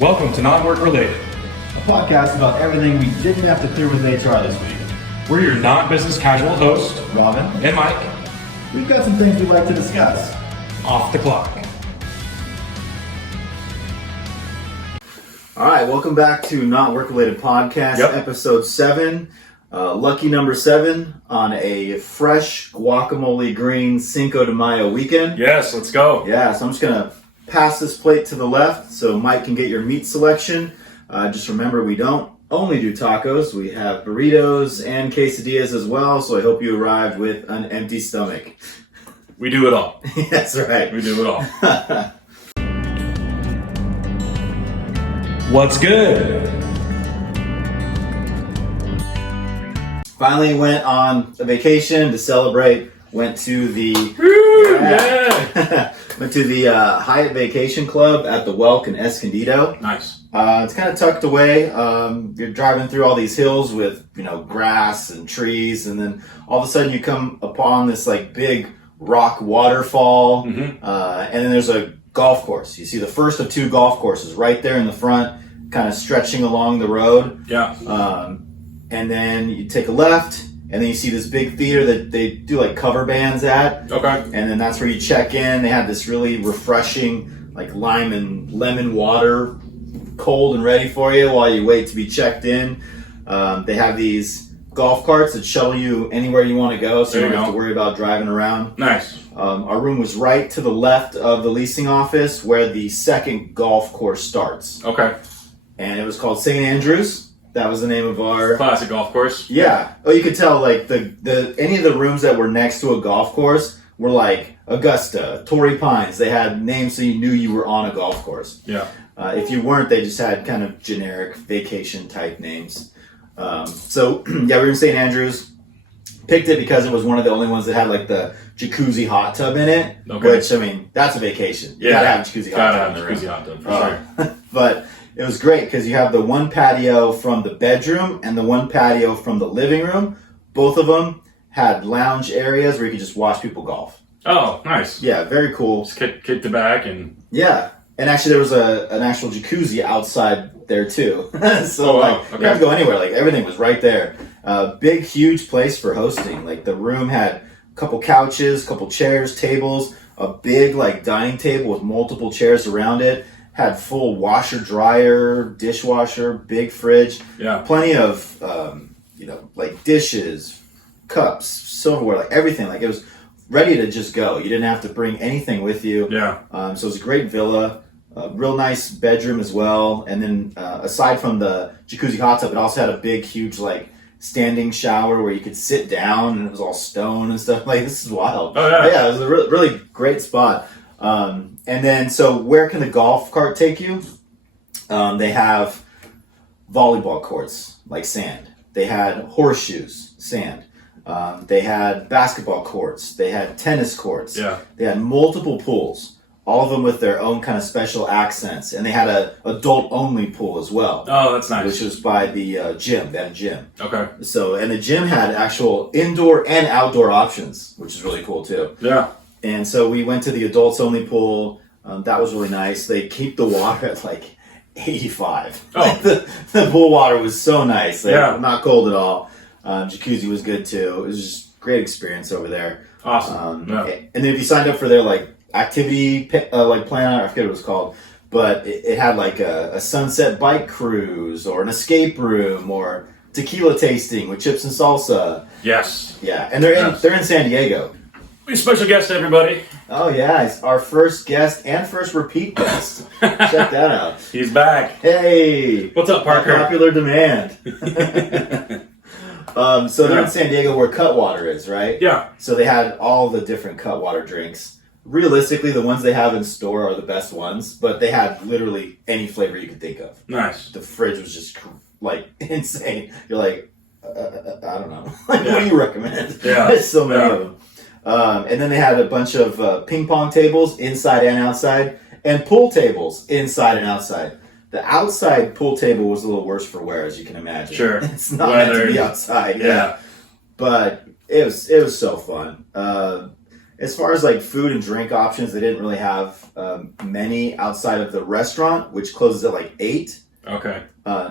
Welcome to Not Work Related. A podcast about everything we didn't have to clear with HR this week. We're your not business casual hosts, Robin and Mike. We've got some things we'd like to discuss. Off the clock. All right, welcome back to Not Work Related Podcast, Episode 7. Lucky number 7 on a fresh guacamole green Cinco de Mayo weekend. Yes, let's go. Yeah, so I'm just going to pass this plate to the left so Mike can get your meat selection. Just remember, we don't only do tacos. We have burritos and quesadillas as well, so I hope you arrived with an empty stomach. We do it all. That's right. We do it all. What's good? Finally went on a vacation to celebrate. Went to the went to the Hyatt Vacation Club at the Welk in Escondido. Nice. It's kind of tucked away. You're driving through all these hills with grass and trees, and then all of a sudden you come upon this like big rock waterfall, and then there's a golf course. You see the first of 2 golf courses right there in the front, kind of stretching along the road. Yeah. And then you take a left, and then you see this big theater that they do like cover bands at. Okay. And then that's where you check in. They have this really refreshing like lime and lemon water, cold and ready for you while you wait to be checked in. They have these golf carts that shuttle you anywhere you want to go, so you don't have to worry about driving around. Nice. Our room was right to the left of the leasing office where the second golf course starts. Okay. And it was called St. Andrews. That was the name of our classic golf course. Yeah. Oh, you could tell like the any of the rooms that were next to a golf course were like Augusta, Torrey Pines. They had names so you knew you were on a golf course. Yeah. If you weren't, they just had kind of generic vacation type names. So yeah, we were in St. Andrews. Picked it because it was one of the only ones that had like the jacuzzi hot tub in it. Okay. Which, I mean, that's a vacation. You gotta have a jacuzzi hot tub. Gotta have a jacuzzi hot tub, for sure. But it was great because you have the one patio from the bedroom and the one patio from the living room. Both of them had lounge areas where you could just watch people golf. Oh, nice. Yeah, very cool. Just kick the back and... Yeah. And actually there was an actual jacuzzi outside there too. So you don't have to go anywhere. Like everything was right there. Big, huge place for hosting. Like the room had a couple couches, a couple chairs, tables, a big like dining table with multiple chairs around it. Had full washer, dryer, dishwasher, big fridge. Yeah. Plenty of, like dishes, cups, silverware, like everything. Like it was ready to just go. You didn't have to bring anything with you. Yeah. So it was a great villa, real nice bedroom as well. And then aside from the jacuzzi hot tub, it also had a big, huge like standing shower where you could sit down and it was all stone and stuff. Like this is wild. Oh yeah. But yeah, it was a really great spot. And then, so where can the golf cart take you? They have volleyball courts, like sand. They had horseshoes, sand. They had basketball courts. They had tennis courts. Yeah. They had multiple pools, all of them with their own kind of special accents. And they had a adult-only pool as well. Oh, that's nice. Which was by the gym. They had a gym. Okay. So, and the gym had actual indoor and outdoor options, which is really cool too. Yeah. And so we went to the adults only pool. That was really nice. They keep the water at like 85. Oh. Like the pool water was so nice. Like, yeah. Not cold at all. Jacuzzi was good too. It was just a great experience over there. Awesome. Yeah. And then if you signed up for their like activity plan, I forget what it was called, but it had like a sunset bike cruise or an escape room or tequila tasting with chips and salsa. Yes. Yeah. And they're in San Diego. We special guest, everybody. Oh yeah, it's our first guest and first repeat guest. Check that out. He's back. Hey, what's up, Parker? Popular demand. So they're in San Diego where Cutwater is, right? Yeah. So they had all the different Cutwater drinks. Realistically, the ones they have in store are the best ones, but they had literally any flavor you could think of. Nice. The fridge was just like insane. You're like, I don't know. Like, what do you recommend? Yeah. There's so many of them. And then they had a bunch of ping pong tables inside and outside, and pool tables inside and outside. The outside pool table was a little worse for wear, as you can imagine. Sure. It's not meant to be outside. Yeah. But it was so fun. And As far as like food and drink options, they didn't really have many outside of the restaurant, which closes at like 8. Okay.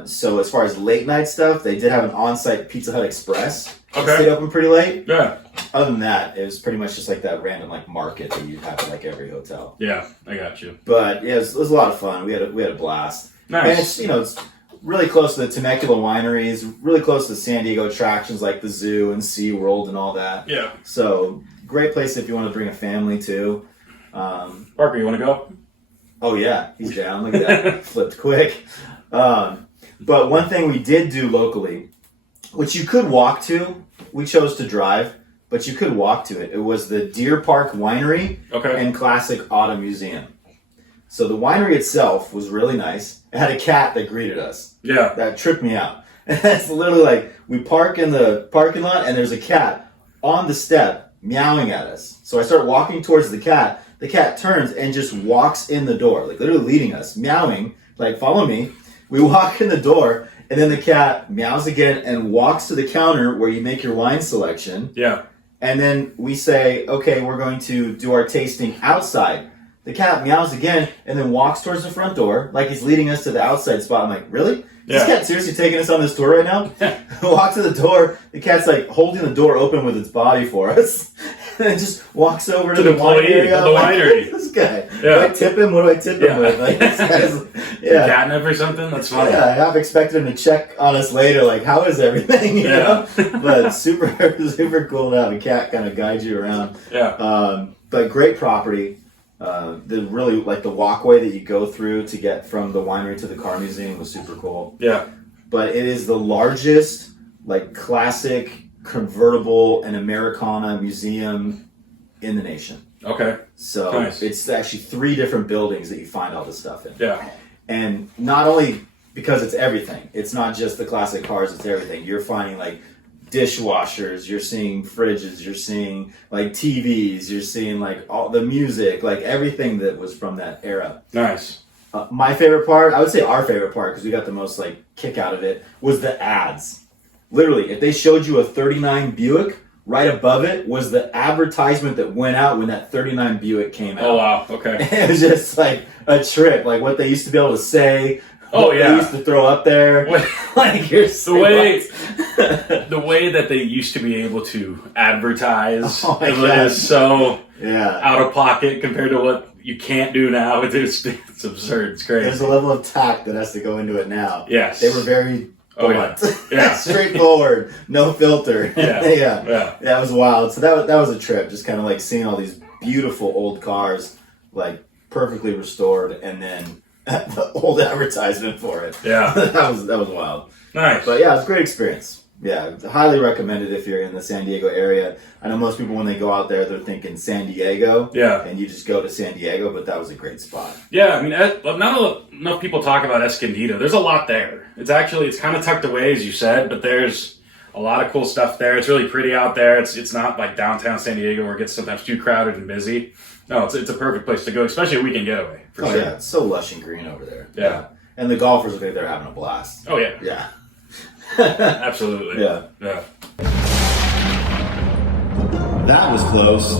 So as far as late night stuff, they did have an on-site Pizza Hut Express. Okay. Stayed open pretty late. Yeah. Other than that, it was pretty much just like that random like market that you have at like every hotel. Yeah, I got you. But yeah, it was a lot of fun. We had a blast. Nice. And it's it's really close to the Temecula wineries, really close to San Diego attractions like the zoo and SeaWorld and all that. Yeah. So great place if you want to bring a family too. Parker, you want to go? Oh yeah, he's down. Look at that. Flipped quick. But one thing we did do locally, which you could walk to, we chose to drive, but you could walk to it. It was the Deer Park Winery and Classic Auto Museum. So the winery itself was really nice. It had a cat that greeted us. Yeah. That tripped me out. And that's literally like, we park in the parking lot and there's a cat on the step meowing at us. So I start walking towards the cat. The cat turns and just walks in the door, like literally leading us, meowing, like, follow me. We walk in the door, and then the cat meows again and walks to the counter where you make your wine selection. Yeah. And then we say, okay, we're going to do our tasting outside. The cat meows again and then walks towards the front door like he's leading us to the outside spot. I'm like, really? Is this cat seriously taking us on this tour right now? Walk to the door. The cat's like holding the door open with its body for us. And then just walks over to the wine area. The winery. This guy. Yeah. Do I tip him? What do I tip him with? Like, this guy's, catnip or something? That's funny. Yeah, I half expected him to check on us later, like, how is everything? You know? But super cool to have a cat kind of guide you around. Yeah. But great property. The walkway that you go through to get from the winery to the car museum was super cool. Yeah. But it is the largest, like, classic convertible and Americana museum in the nation. Okay. So nice. It's actually 3 different buildings that you find all this stuff in. Yeah. And not only because it's everything, it's not just the classic cars, it's everything. You're finding like dishwashers, you're seeing fridges, you're seeing like TVs, you're seeing like all the music, like everything that was from that era. Nice. My favorite part, I would say our favorite part, because we got the most like kick out of it, was the ads. Literally, if they showed you a 39 Buick, right above it was the advertisement that went out when that 39 Buick came out. Oh, wow. Okay. It was just like a trip, like what they used to be able to say. Oh, yeah. They used to throw up there. Like you're the way that they used to be able to advertise was so out of pocket compared to what you can't do now. It's absurd. It's crazy. There's a level of tact that has to go into it now. Yes. They were very blunt. Yeah. Straightforward. No filter. Yeah. That was wild. So that was a trip. Just kind of like seeing all these beautiful old cars, like perfectly restored, and then the old advertisement for it. Yeah. that was wild. Nice. But yeah, it was a great experience. Yeah, highly recommend it if you're in the San Diego area. I know most people, when they go out there, they're thinking San Diego. Yeah. And you just go to San Diego, but that was a great spot. Yeah, I mean, not enough people talk about Escondido. There's a lot there. It's kind of tucked away, as you said, but there's a lot of cool stuff there. It's really pretty out there. It's not like downtown San Diego where it gets sometimes too crowded and busy. No, it's a perfect place to go, especially a weekend getaway, for sure. Yeah, it's so lush and green over there. Yeah. And the golfers are there having a blast. Oh, yeah. Yeah. Absolutely. Yeah. That was close.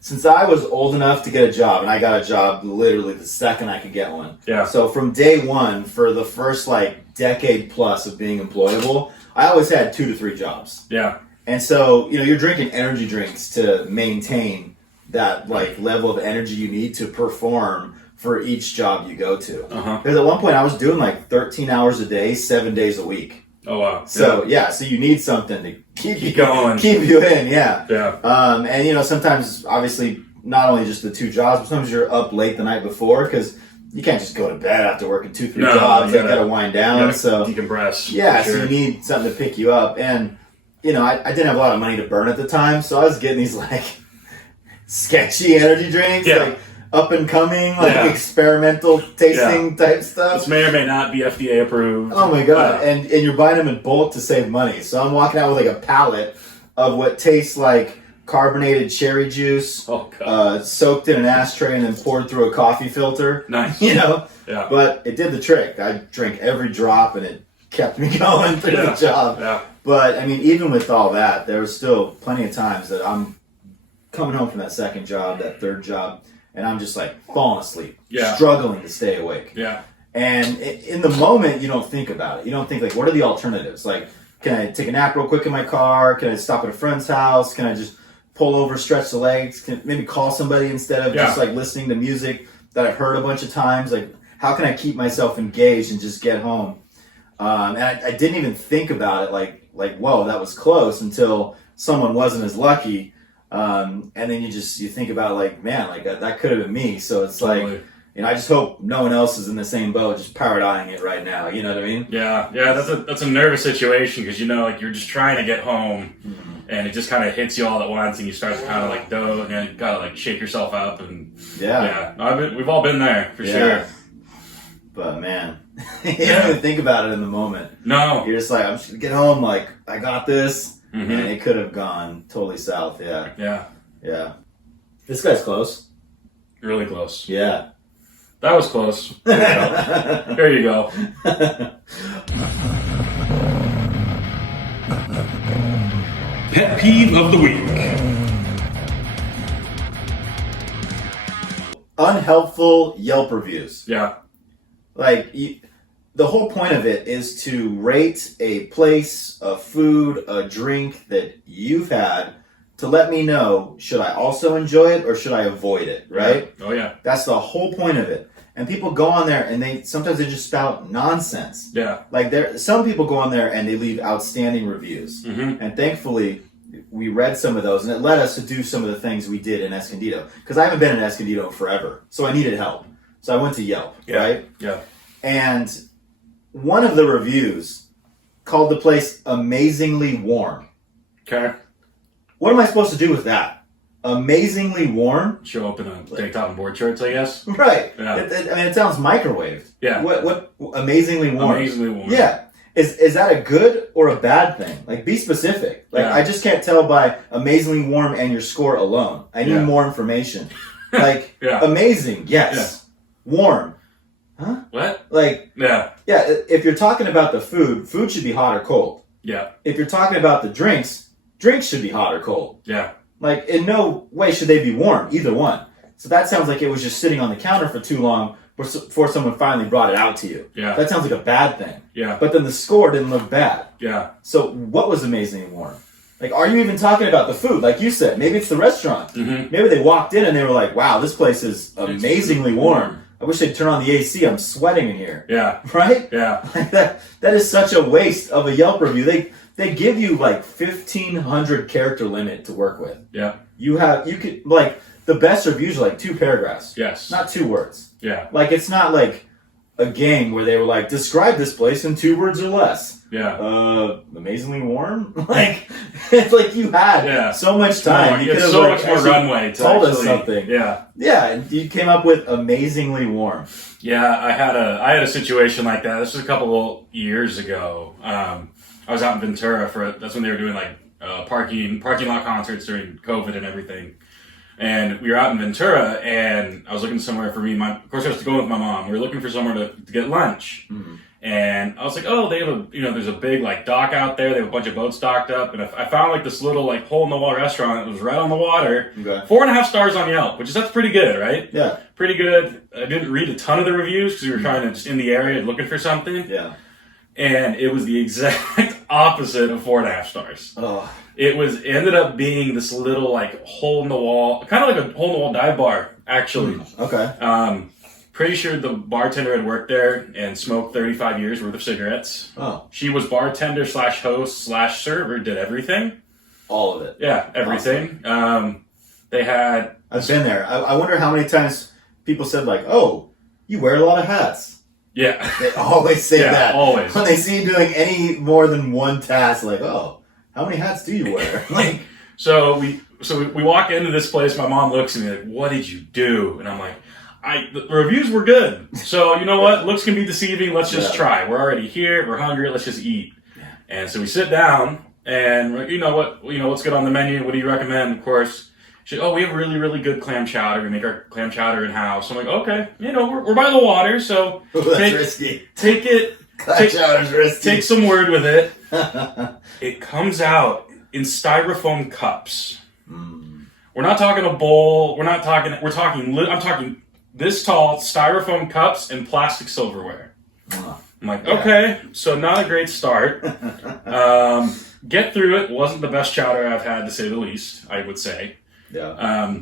Since I was old enough to get a job, and I got a job literally the second I could get one. Yeah. So from day one, for the first like decade plus of being employable, I always had 2 to 3 jobs. Yeah. And so, you're drinking energy drinks to maintain that like level of energy you need to perform for each job you go to. Because at one point I was doing like 13 hours a day, 7 days a week. Oh, wow. So so you need something to keep you going, keep you in. Yeah. Yeah. And sometimes obviously not only just the 2 jobs, but sometimes you're up late the night before because you can't just go to bed after working 2-3 jobs. You gotta wind down. So decompress. Yeah. So you need something to pick you up. And I didn't have a lot of money to burn at the time, so I was getting these like sketchy energy drinks, like up and coming, like experimental tasting type stuff. This may or may not be FDA approved. Oh my god! And you're buying them in bulk to save money. So I'm walking out with like a pallet of what tastes like carbonated cherry juice, soaked in an ashtray and then poured through a coffee filter. Nice. Yeah. But it did the trick. I drank every drop, and it kept me going through the job. Yeah. But I mean, even with all that, there was still plenty of times that I'm coming home from that second job, that third job, and I'm just like falling asleep, struggling to stay awake. Yeah. And in the moment, you don't think about it. You don't think like, what are the alternatives? Like, can I take a nap real quick in my car? Can I stop at a friend's house? Can I just pull over, stretch the legs? Can maybe call somebody instead of just like listening to music that I've heard a bunch of times? Like, how can I keep myself engaged and just get home? And I didn't even think about it like, whoa, that was close, until someone wasn't as lucky. And then you think about it like, man, like that could have been me. So it's like, I just hope no one else is in the same boat, just paradigming it right now. You know what I mean? Yeah. That's a nervous situation, because like you're just trying to get home, and it just kind of hits you all at once, and you start to kind of like doze, and you gotta like shake yourself up, and we've all been there for sure. But man, you don't even think about it in the moment. No, you're just like, I'm just gonna get home. Like, I got this, and it could have gone totally south. Yeah. This guy's close. Really close. Yeah. That was close. There you go. Pet peeve of the week. Unhelpful Yelp reviews. Yeah. Like, the whole point of it is to rate a place, a food, a drink that you've had, to let me know, should I also enjoy it or should I avoid it, right? Yeah. Oh, yeah. That's the whole point of it. And people go on there and sometimes they just spout nonsense. Yeah. Like, some people go on there and they leave outstanding reviews. And thankfully, we read some of those, and it led us to do some of the things we did in Escondido. Because I haven't been in Escondido in forever, so I needed help. So I went to Yelp, right? Yeah. And one of the reviews called the place amazingly warm. Okay. What am I supposed to do with that? Amazingly warm? Show up in a tank top and board shorts, I guess. Right. Yeah. It sounds microwaved. Yeah. What amazingly warm? Amazingly warm. Yeah. Is that a good or a bad thing? Like, be specific. Like, I just can't tell by amazingly warm and your score alone. I need more information. Like, amazing, yes. Yeah. Warm. Huh? What? Like, yeah. If you're talking about the food should be hot or cold. Yeah. If you're talking about the drinks should be hot or cold. Yeah. Like, in no way should they be warm, either one. So that sounds like it was just sitting on the counter for too long before someone finally brought it out to you. Yeah. That sounds like a bad thing. Yeah. But then the score didn't look bad. Yeah. So what was amazingly warm? Like, are you even talking about the food? Like you said, maybe it's the restaurant. Maybe they walked in and they were like, wow, this place is amazingly warm. I wish they'd turn on the AC. I'm sweating in here. Yeah. Right? Yeah. Like that is such a waste of a Yelp review. They give you like 1,500 character limit to work with. Yeah. You could, like, the best reviews are like 2 paragraphs. Yes. Not 2 words. Yeah. Like, it's not like a game where they were like, describe this place in 2 words or less. Yeah. Amazingly warm? Like, it's like you had so much time. You could have so much more runway to told us something. Yeah. Yeah, and you came up with amazingly warm. Yeah, I had a situation like that. This was a couple years ago. I was out in Ventura that's when they were doing like parking lot concerts during COVID and everything. And we were out in Ventura, and I was looking somewhere for me. Of course, I was going with my mom. We were looking for somewhere to get lunch. And I was like, oh, they have there's a big like dock out there. They have a bunch of boats docked up. And I found like this little like hole in the wall restaurant that was right on the water. Okay. 4.5 stars on Yelp, that's pretty good, right? Yeah. Pretty good. I didn't read a ton of the reviews because we were trying to just in the area looking for something. Yeah. And it was the exact opposite of 4.5 stars. Oh. It ended up being this little like hole in the wall, kind of like a hole in the wall dive bar, actually. Okay. Pretty sure the bartender had worked there and smoked 35 years worth of cigarettes. Oh. She was bartender / host / server, did everything. All of it. Yeah, everything. Awesome. They had... I've been there. I wonder how many times people said like, oh, you wear a lot of hats. Yeah. They always say that. Always. When they see you doing any more than one task, like, oh, how many hats do you wear? Like, So we walk into this place, my mom looks at me like, what did you do? And I'm like, the reviews were good. So you know what? Looks can be deceiving. Let's just try. We're already here. We're hungry. Let's just eat. Yeah. And so we sit down and we're like, what's good on the menu? What do you recommend? Of course, we have really, really good clam chowder. We make our clam chowder in house. I'm like, okay, we're by the water, so that's risky. Take it Clam chowder's risky. Take some word with it. It comes out in styrofoam cups. We're not talking a bowl. I'm talking this tall styrofoam cups and plastic silverware. I'm like, okay, so not a great start. Get through it. Wasn't the best chowder I've had, to say the least, I would say. Yeah.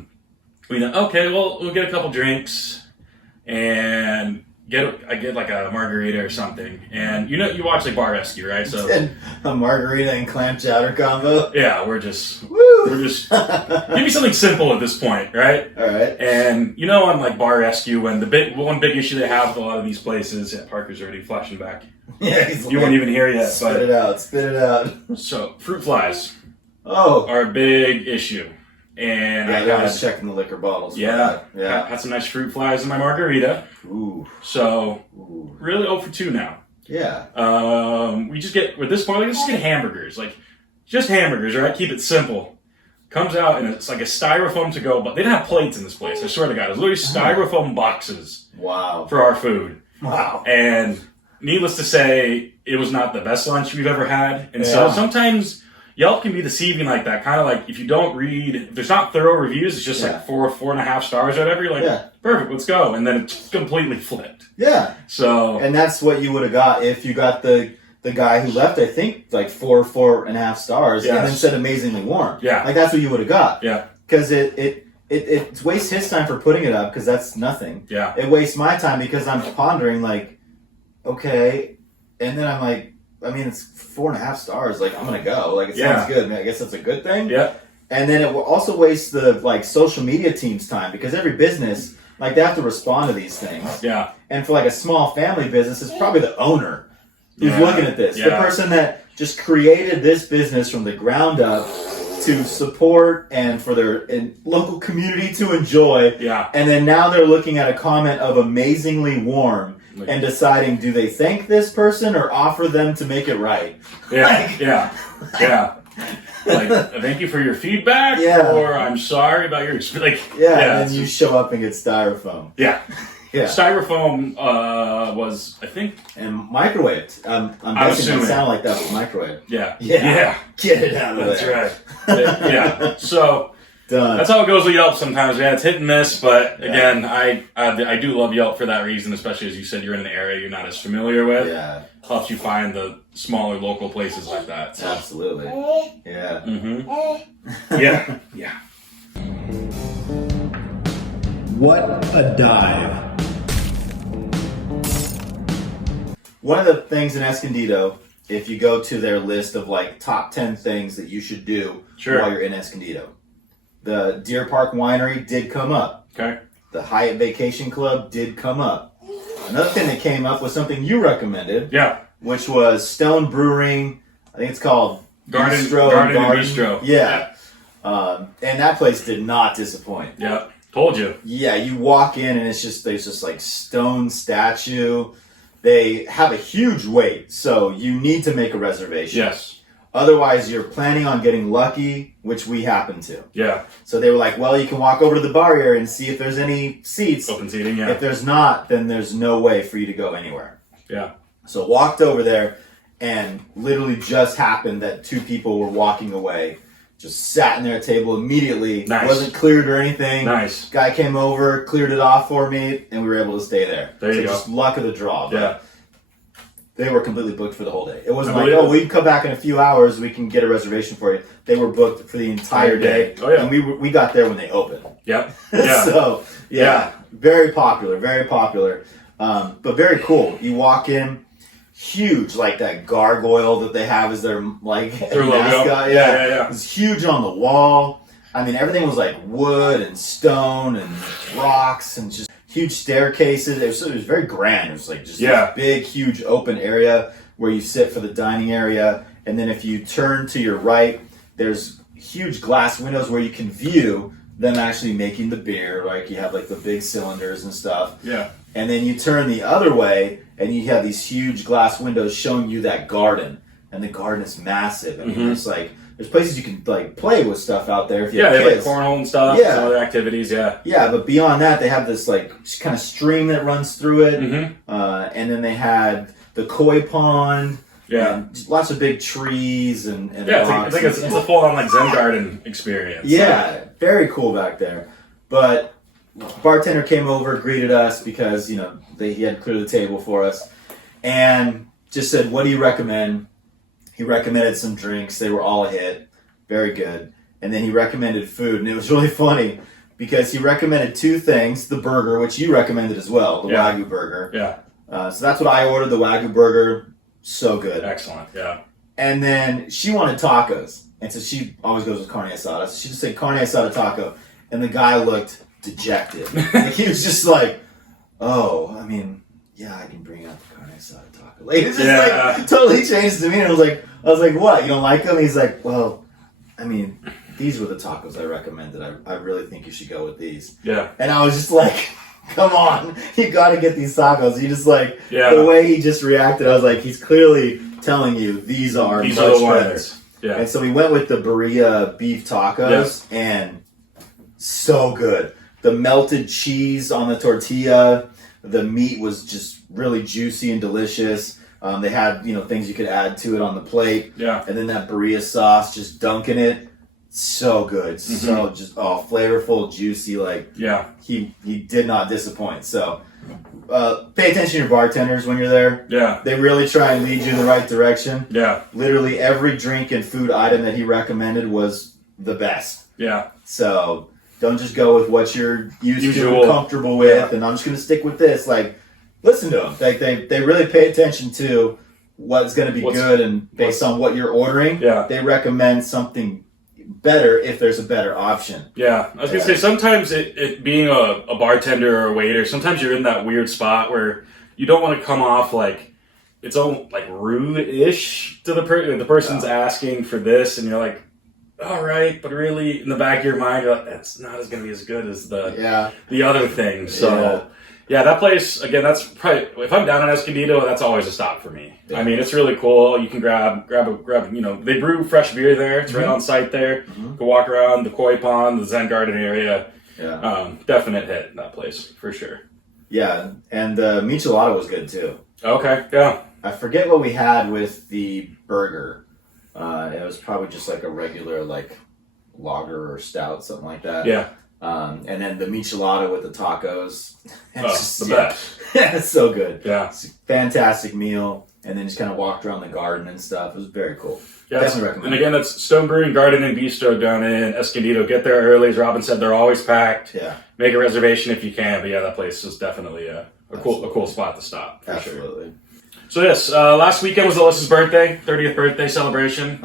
Okay, well, we'll get a couple drinks and I get like a margarita or something. And you watch like Bar Rescue, right? So And a margarita and clam chowder combo. yeah, we're just Woo! give me something simple at this point, right? All right. And on like Bar Rescue, when one big issue they have with a lot of these places, Parker's already flashing back. Yeah, You weren't even here yet. Spit it out. So fruit flies Oh. are a big issue. And Yeah, I I had, was checking the liquor bottles. for yeah, that. Yeah. had some nice fruit flies in my margarita. Ooh. So Ooh. really 0 for 2 now. Yeah. We just get, with this point, let's just get hamburgers. Like, just hamburgers, right? Keep it simple. Comes out and it's like a styrofoam to go, but they didn't have plates in this place. I swear to God. It was literally styrofoam boxes Wow. for our food. Wow. And needless to say, it was not the best lunch we've ever had. And so Yeah. sometimes Yelp can be deceiving like that. Kind of like if you don't read, if there's not thorough reviews, it's just Yeah. like 4.5 stars or whatever. You're like, Yeah. perfect, let's go. And then it's completely flipped. Yeah. So, And that's what you would have got if you got the guy who left, I think, like 4.5 stars, and then Yes. said amazingly warm. Yeah. Like that's what you would have got. yeah, Because it wastes his time for putting it up because that's nothing. yeah. It wastes my time because I'm pondering like, okay, and then I'm like, I mean, it's 4.5 stars. Like I'm gonna go. Like it sounds good. Man, I guess that's a good thing. Yeah. And then it will also waste the like social media team's time because every business like they have to respond to these things. Yeah. And for like a small family business, it's probably the owner who's Yeah. looking at this. The Yeah. person that just created this business from the ground up to support and for their local community to enjoy. Yeah. And then now they're looking at a comment of amazingly warm Like- and deciding, do they thank this person or offer them to make it right? Yeah. Like- Yeah. Yeah. Like, thank you for your feedback. Yeah. Or I'm sorry about your experience. Like, Yeah, and it's then you just- show up and get styrofoam. yeah. Yeah. Styrofoam was, I think, And microwaved. I'm I'm guessing assuming. it sounded like that was microwave. yeah. Yeah. Get it out of That's there. right. Yeah. So Done. that's how it goes with Yelp sometimes, man. It's hit and miss, but again, I do love Yelp for that reason, especially as you said, you're in an area you're not as familiar with. Yeah, Helps you find the smaller local places like that. So. absolutely. Yeah. Mm-hmm. Yeah. Yeah. What a dive. One of the things in Escondido, if you go to their list of like top 10 things that you should do Sure. while you're in Escondido, the Deer Park Winery did come up. Okay. The Hyatt Vacation Club did come up. Another thing that came up was something you recommended, Yeah. which was Stone Brewing. I think it's called Garden and Garden. Bistro. Yeah. And that place did not disappoint. Yeah. Told you. Yeah, you walk in and there's just like stone statue. They have a huge wait, so you need to make a reservation. Yes. Otherwise, you're planning on getting lucky, which we happen to. Yeah. So they were like, well, you can walk over to the bar area and see if there's any seats. Open seating. Yeah. If there's not, then there's no way for you to go anywhere. Yeah. So walked over there and literally just happened that two people were walking away. Just sat in their table immediately. Nice. Wasn't cleared or anything. Nice. Guy came over, cleared it off for me, and we were able to stay there. There you so go. Just luck of the draw. But Yeah. they were completely booked for the whole day. It wasn't I like, believe oh, it. we can come back in a few hours, we can get a reservation for you. They were booked for the entire day. Oh, yeah. And we got there when they opened. Yep. Yeah. So, yeah, very popular, very popular. But very cool. You walk in, huge, like that gargoyle that they have as their like Their logo. mascot. Yeah. It's huge on the wall. I mean, everything was like wood and stone and rocks and just huge staircases. It was very grand. It was like just this big, huge open area where you sit for the dining area. And then if you turn to your right, there's huge glass windows where you can view them actually making the beer. Like you have like the big cylinders and stuff. Yeah. And then you turn the other way and you have these huge glass windows showing you that garden. And the garden is massive. I mean, it's like, there's places you can like play with stuff out there if you Yeah. have They have kids. like cornhole and stuff. Yeah. Some other activities. Yeah. Yeah, but beyond that, they have this like kind of stream that runs through it. Mm-hmm. And then they had the koi pond. Yeah. And just lots of big trees and Yeah, it's a full on like Zen garden experience. Yeah, very cool back there. But bartender came over, greeted us because he had cleared the table for us, and just said, "What do you recommend?" He recommended some drinks. They were all a hit, very good. And then he recommended food, and it was really funny because he recommended two things: the burger, which you recommended as well, the Wagyu burger. Yeah. So that's what I ordered, the Wagyu burger. So good. Excellent. Yeah. And then she wanted tacos. And so she always goes with carne asada. So she just said carne asada taco. And the guy looked dejected. Like, he was just like, oh, I mean, yeah, I can bring out the carne asada taco. Like, it's just like totally changed to me. And I was like, what? You don't like them? He's like, well, I mean, these were the tacos I recommended. I really think you should go with these. Yeah. And I was just like, come on, you got to get these tacos. You just like the way he just reacted. I was like, he's clearly telling you these are much better. Yeah. And so we went with the birria beef tacos, and so good. The melted cheese on the tortilla, the meat was just really juicy and delicious. They had things you could add to it on the plate. Yeah. And then that birria sauce, just dunking it. So good, so just flavorful, juicy. Like he did not disappoint. So pay attention to your bartenders when you're there. Yeah, they really try and lead you in the right direction. Yeah, literally every drink and food item that he recommended was the best. Yeah, so don't just go with what you're used to and comfortable with, and I'm just going to stick with this. Like, listen to them. Like they really pay attention to what's going to be good, and based on what you're ordering, they recommend something better if there's a better option. Yeah, I was gonna say sometimes it being a bartender or a waiter, sometimes you're in that weird spot where you don't want to come off like it's all like rude-ish to the person. The person's asking for this, and you're like, all right, but really in the back of your mind, you're like, that's not as gonna be as good as the other thing. So. Yeah, that place, again, that's probably, if I'm down in Escondido, that's always a stop for me. Yeah. I mean, it's really cool. You can grab, they brew fresh beer there. It's right on site there. You can walk around the koi pond, the Zen garden area. Yeah. Definite hit in that place, for sure. Yeah, and the michelada was good, too. Okay, yeah. I forget what we had with the burger. It was probably just like a regular, like, lager or stout, something like that. Yeah. And then the michelada with the tacos. It's the best. Yeah, it's so good. Yeah. It's a fantastic meal. And then just kind of walked around the garden and stuff. It was very cool. Yeah, definitely recommend. And again, that's Stone Brewing Garden and Bistro down in Escondido. Get there early. As Robin said, they're always packed. Yeah. Make a reservation if you can. But yeah, that place is definitely a cool spot to stop. For Absolutely. Sure. So yes, last weekend was Alyssa's birthday, 30th birthday celebration.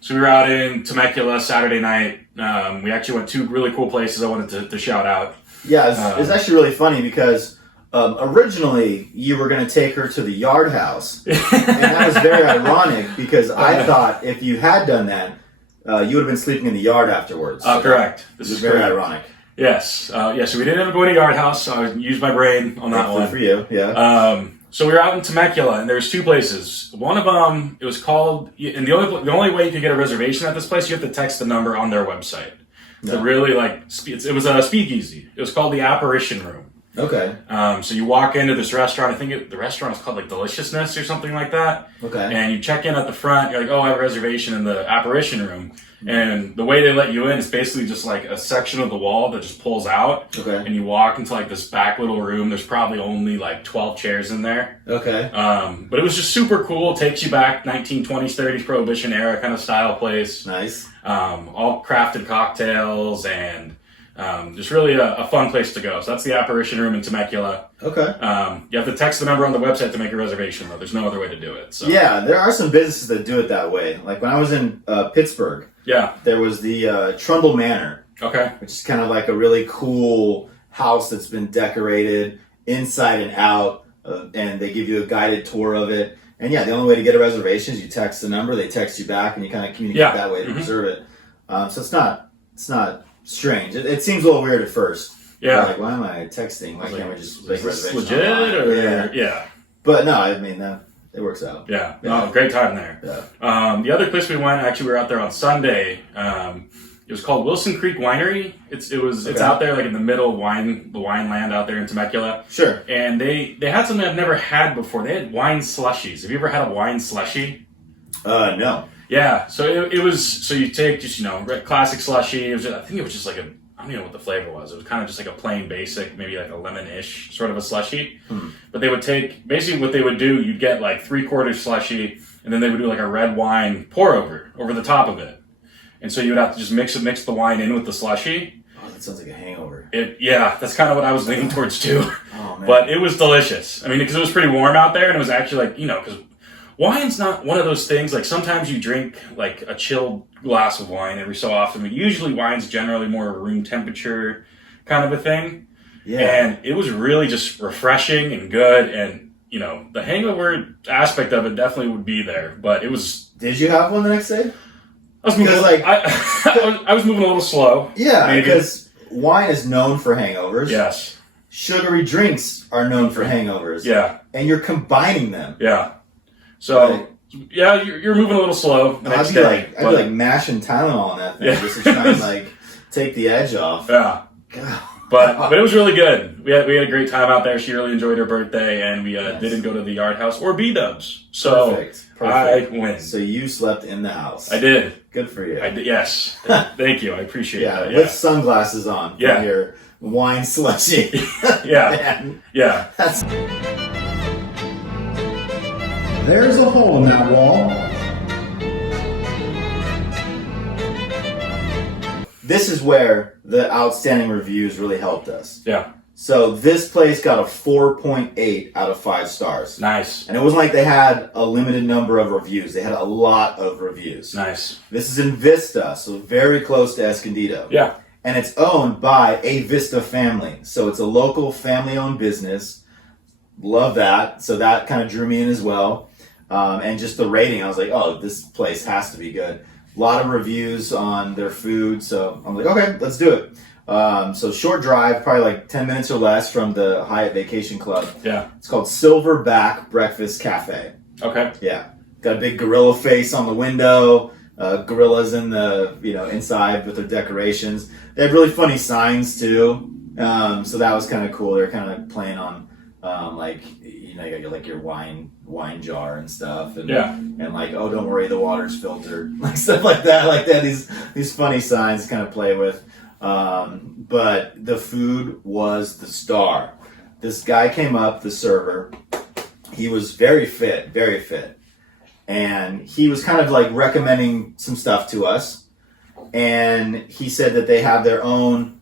So we were out in Temecula Saturday night. We actually went to really cool places I wanted to shout out. Yeah, it's actually really funny because originally you were going to take her to the Yard House. And that was very ironic because I thought if you had done that, you would have been sleeping in the yard afterwards. So correct. This is very ironic. Yes. So we didn't end up going to Yard House. So I used my brain on that one. For you, yeah. So we were out in Temecula, and there's two places. One of them, it was called, and the only way you could get a reservation at this place, you have to text the number on their website. So really, it was a speakeasy. It was called the Apparition Room. Okay. So you walk into this restaurant. I think the restaurant is called like Deliciousness or something like that. Okay. And you check in at the front. You're like, oh, I have a reservation in the Apparition Room. And the way they let you in is basically just like a section of the wall that just pulls out. Okay. And you walk into like this back little room. There's probably only like 12 chairs in there. Okay. But it was just super cool. Takes you back 1920s, 30s Prohibition era kind of style place. Nice. All crafted cocktails and just really a fun place to go. So that's the Apparition Room in Temecula. Okay. You have to text the number on the website to make a reservation, though. There's no other way to do it. So. Yeah, there are some businesses that do it that way. Like when I was in Pittsburgh, there was the Trundle Manor. Okay. Which is kind of like a really cool house that's been decorated inside and out, and they give you a guided tour of it. And yeah, the only way to get a reservation is you text the number, they text you back, and you kind of communicate that way to reserve it. So it's not strange. It seems a little weird at first. Yeah. Like, why am I texting? Why can't we just make a reservation? Legit? Or, yeah. But no, I mean, it works out. Yeah. No, great time there. Yeah. The other place we went, actually, we were out there on Sunday. It was called Wilson Creek Winery. It's out there like in the middle of the wine land out there in Temecula. Sure. And they had something I've never had before. They had wine slushies. Have you ever had a wine slushie? No. Yeah. So it was, so you take just, classic slushie. It was I think it was just like I don't even know what the flavor was. It was kind of just like a plain basic, maybe like a lemon-ish sort of a slushie. But they would take, basically what they would do, you'd get like 3/4 slushie, and then they would do like a red wine pour over the top of it. And so you would have to just mix the wine in with the slushie. Oh, that sounds like a hangover. Yeah, that's kind of what I was leaning towards too. Oh, man. But it was delicious. I mean, because it was pretty warm out there, and it was actually like, because wine's not one of those things, like sometimes you drink like a chilled glass of wine every so often, but usually wine's generally more room temperature kind of a thing. Yeah. And it was really just refreshing and good, and the hangover aspect of it definitely would be there, but it was... Did you have one the next day? I was moving, I was moving a little slow. Yeah, because wine is known for hangovers. Yes. Sugary drinks are known for hangovers. Yeah. And you're combining them. Yeah. So, yeah, you're moving a little slow the next day. I'd be like mashing Tylenol on that thing just to try and take the edge off. Yeah. But it was really good. We had a great time out there. She really enjoyed her birthday, and we didn't go to the Yard House or B-Dubs. So Perfect. I win. So you slept in the house. I did. Good for you. I did. Yes. Thank you. I appreciate that. Yeah. With sunglasses on. Yeah. From your wine slushy. Yeah. Man. Yeah. There's a hole in that wall. This is where the outstanding reviews really helped us. Yeah. So this place got a 4.8 out of 5 stars. Nice. And it wasn't like they had a limited number of reviews. They had a lot of reviews. Nice. This is in Vista, so very close to Escondido. Yeah. And it's owned by a Vista family. So it's a local family-owned business. Love that. So that kind of drew me in as well. And just the rating, I was like, oh, this place has to be good. A lot of reviews on their food. So I'm like, okay, let's do it. So short drive, probably like 10 minutes or less from the Hyatt Vacation Club. Yeah. It's called Silverback Breakfast Cafe. Okay. Yeah. Got a big gorilla face on the window. Gorillas in the, inside with their decorations. They have really funny signs too. So that was kind of cool. They're kind of playing on, you got like your wine jar and stuff. And, and like, oh, don't worry, the water's filtered. Like stuff like that. Like they had these funny signs to kind of play with. But the food was the star. This guy came up, the server. He was very fit. And he was kind of like recommending some stuff to us. And he said that they have their own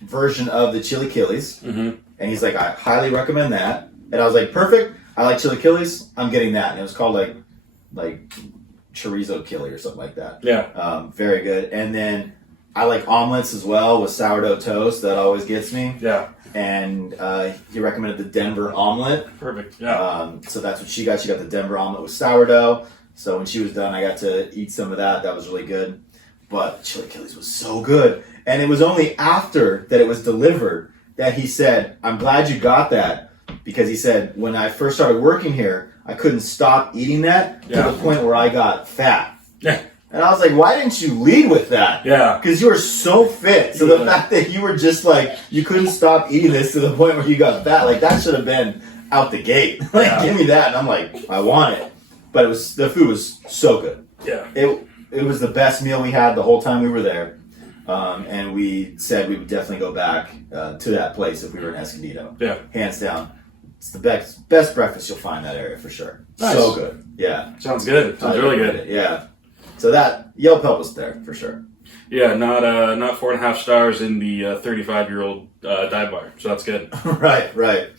version of the chilaquiles. Mm-hmm. And he's like, I highly recommend that. And I was like, perfect. I like chilaquiles. I'm getting that. And it was called like chorizo chili or something like that. Yeah. Very good. And then I like omelets as well with sourdough toast. That always gets me. Yeah. And he recommended the Denver omelet. Perfect. Yeah. So that's what she got. She got the Denver omelet with sourdough. So when she was done, I got to eat some of that. That was really good. But chilaquiles was so good. And it was only after that it was delivered that he said, I'm glad you got that. Because he said, when I first started working here, I couldn't stop eating that to the point where I got fat. Yeah. And I was like, why didn't you lead with that? Yeah. Because you were so fit. So the fact that you were just like, you couldn't stop eating this to the point where you got fat, like that should have been out the gate. Give me that. And I'm like, I want it. But the food was so good. Yeah. It was the best meal we had the whole time we were there. And we said we would definitely go back to that place if we were in Escondido. Yeah. Hands down. It's the best breakfast you'll find in that area for sure. Nice. So good. Yeah. Sounds good. Sounds really good. Yeah. So that Yelp helped us there for sure. Yeah, not 4.5 stars in the 35-year-old dive bar. So that's good. Right.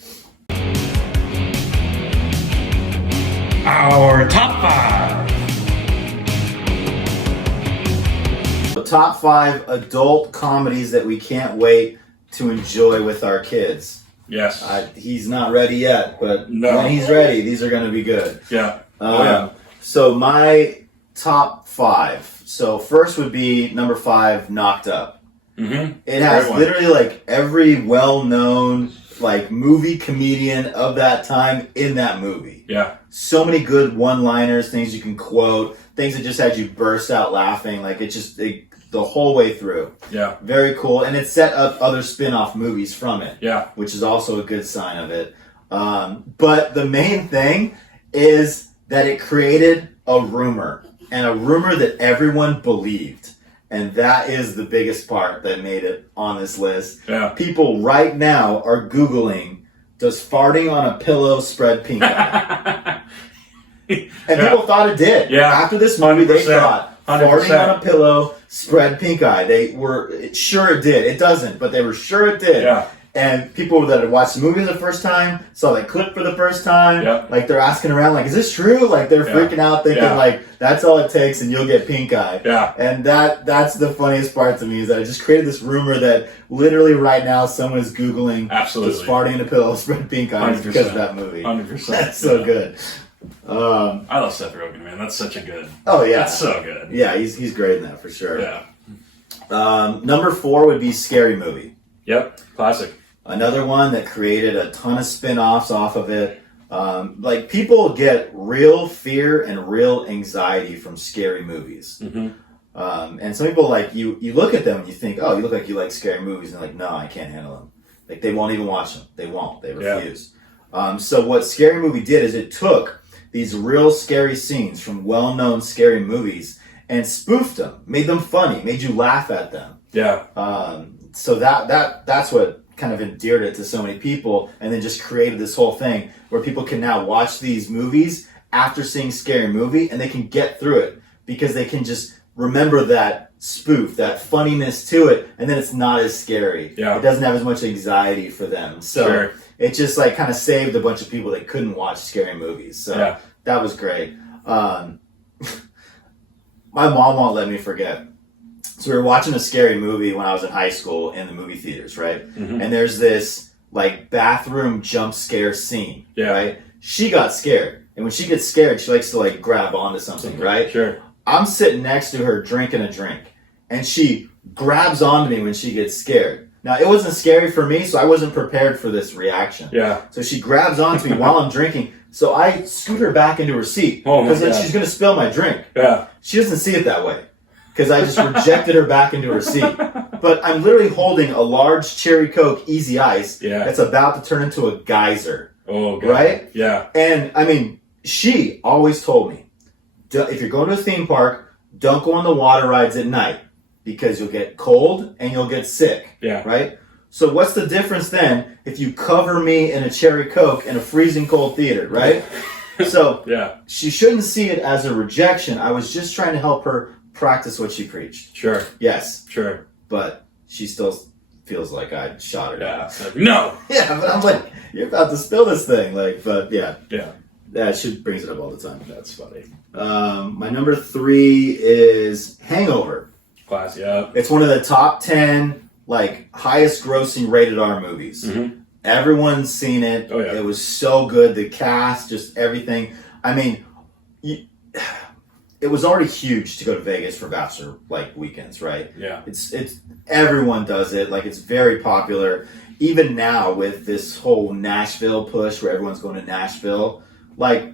Our top 5. The top 5 adult comedies that we can't wait to enjoy with our kids. Yes. He's not ready yet, but when he's ready, these are going to be good. Yeah. So my top 5. So first would be number 5, Knocked Up. Mm-hmm. It has literally like every well-known like movie comedian of that time in that movie. Yeah. So many good one-liners, things you can quote, things that just had you burst out laughing. Like the whole way through. Yeah. Very cool. And it set up other spin-off movies from it. Yeah. Which is also a good sign of it. But the main thing is that it created a rumor. And a rumor that everyone believed. And that is the biggest part that made it on this list. Yeah. People right now are Googling, does farting on a pillow spread pink eye? And people thought it did. Yeah. After this movie, they 100%. thought 100%. farting on a pillow spread pink eye. They were sure it did. It doesn't, but they were sure it did. Yeah. And people that had watched the movie the first time, saw that clip for the first time, Yep. like they're asking around, like, is this true? Like they're freaking out thinking like, that's all it takes and you'll get pink eye. Yeah. And that's the funniest part to me is that it just created this rumor that literally right now someone is Googling Absolutely. just farting in a pillow spread pink eye 100%. because of that movie. 100%. That's so good. I love Seth Rogen, man. That's such a good. Oh yeah. That's so good. Yeah, he's great in that for sure. Yeah. Number 4 would be Scary Movie. Yep. Classic. Another one that created a ton of spin-offs off of it. Like people get real fear and real anxiety from scary movies. Mm-hmm. And some people like you look at them and you think, oh, you look like you like scary movies, and like, no, I can't handle them. Like they won't even watch them. They won't. They refuse. So what Scary Movie did is it took these real scary scenes from well-known scary movies and spoofed them, made them funny, made you laugh at them. Yeah. So that's what kind of endeared it to so many people, and then just created this whole thing where people can now watch these movies after seeing Scary Movie, and they can get through it because they can just remember that spoof, that funniness to it, and then it's not as scary. Yeah. It doesn't have as much anxiety for them. So it just like kind of saved a bunch of people that couldn't watch scary movies. So that was great. My mom won't let me forget. So we were watching a scary movie when I was in high school in the movie theaters, right? Mm-hmm. And there's this like bathroom jump scare scene, right? She got scared. And when she gets scared, she likes to like grab onto something, right? Sure. I'm sitting next to her drinking a drink, and she grabs onto me when she gets scared. Now, it wasn't scary for me, so I wasn't prepared for this reaction. Yeah. So she grabs onto me while I'm drinking, so I scoot her back into her seat, because then she's going to spill my drink. Yeah. She doesn't see it that way, because I just rejected her back into her seat. But I'm literally holding a large Cherry Coke Easy Ice that's about to turn into a geyser. Oh, God. Right? Yeah. And, I mean, she always told me, if you're going to a theme park, don't go on the water rides at night because you'll get cold and you'll get sick. Yeah. Right? So what's the difference then if you cover me in a Cherry Coke in a freezing cold theater, right? So she shouldn't see it as a rejection. I was just trying to help her practice what she preached. Sure. Yes. Sure. But she still feels like I shot her down. No! Yeah, but I'm like, you're about to spill this thing. Like, but yeah. Yeah. Yeah, she brings it up all the time. That's funny. My number 3 is Hangover. Class, yeah. It's one of the top 10, like, highest grossing rated R movies. Mm-hmm. Everyone's seen it. Oh, yeah. It was so good. The cast, just everything. I mean, it was already huge to go to Vegas for bachelor, like, weekends, right? Yeah. It's everyone does it. Like, it's very popular. Even now with this whole Nashville push where everyone's going to Nashville, like,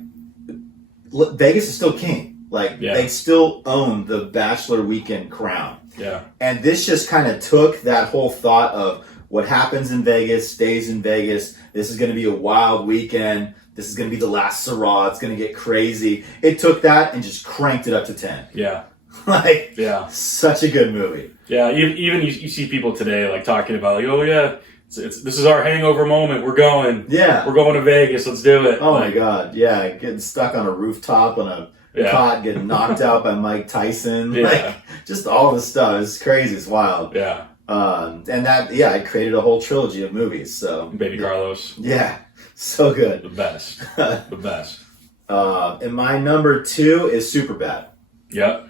Vegas is still king. Like, they still own the Bachelor Weekend crown. Yeah. And this just kind of took that whole thought of what happens in Vegas stays in Vegas. This is going to be a wild weekend. This is going to be the last Syrah. It's going to get crazy. It took that and just cranked it up to 10. Yeah. Like, such a good movie. Yeah, even you see people today, like, talking about, like, oh, yeah, this is our hangover moment. We're going. Yeah. We're going to Vegas. Let's do it. Oh, my God. Yeah, getting stuck on a rooftop on a cot, getting knocked out by Mike Tyson. Yeah. Like, just all this stuff. It's crazy. It's wild. Yeah. And that, it created a whole trilogy of movies. So Baby Carlos. Yeah. So good. The best. The best. And my number 2 is Superbad. Yep.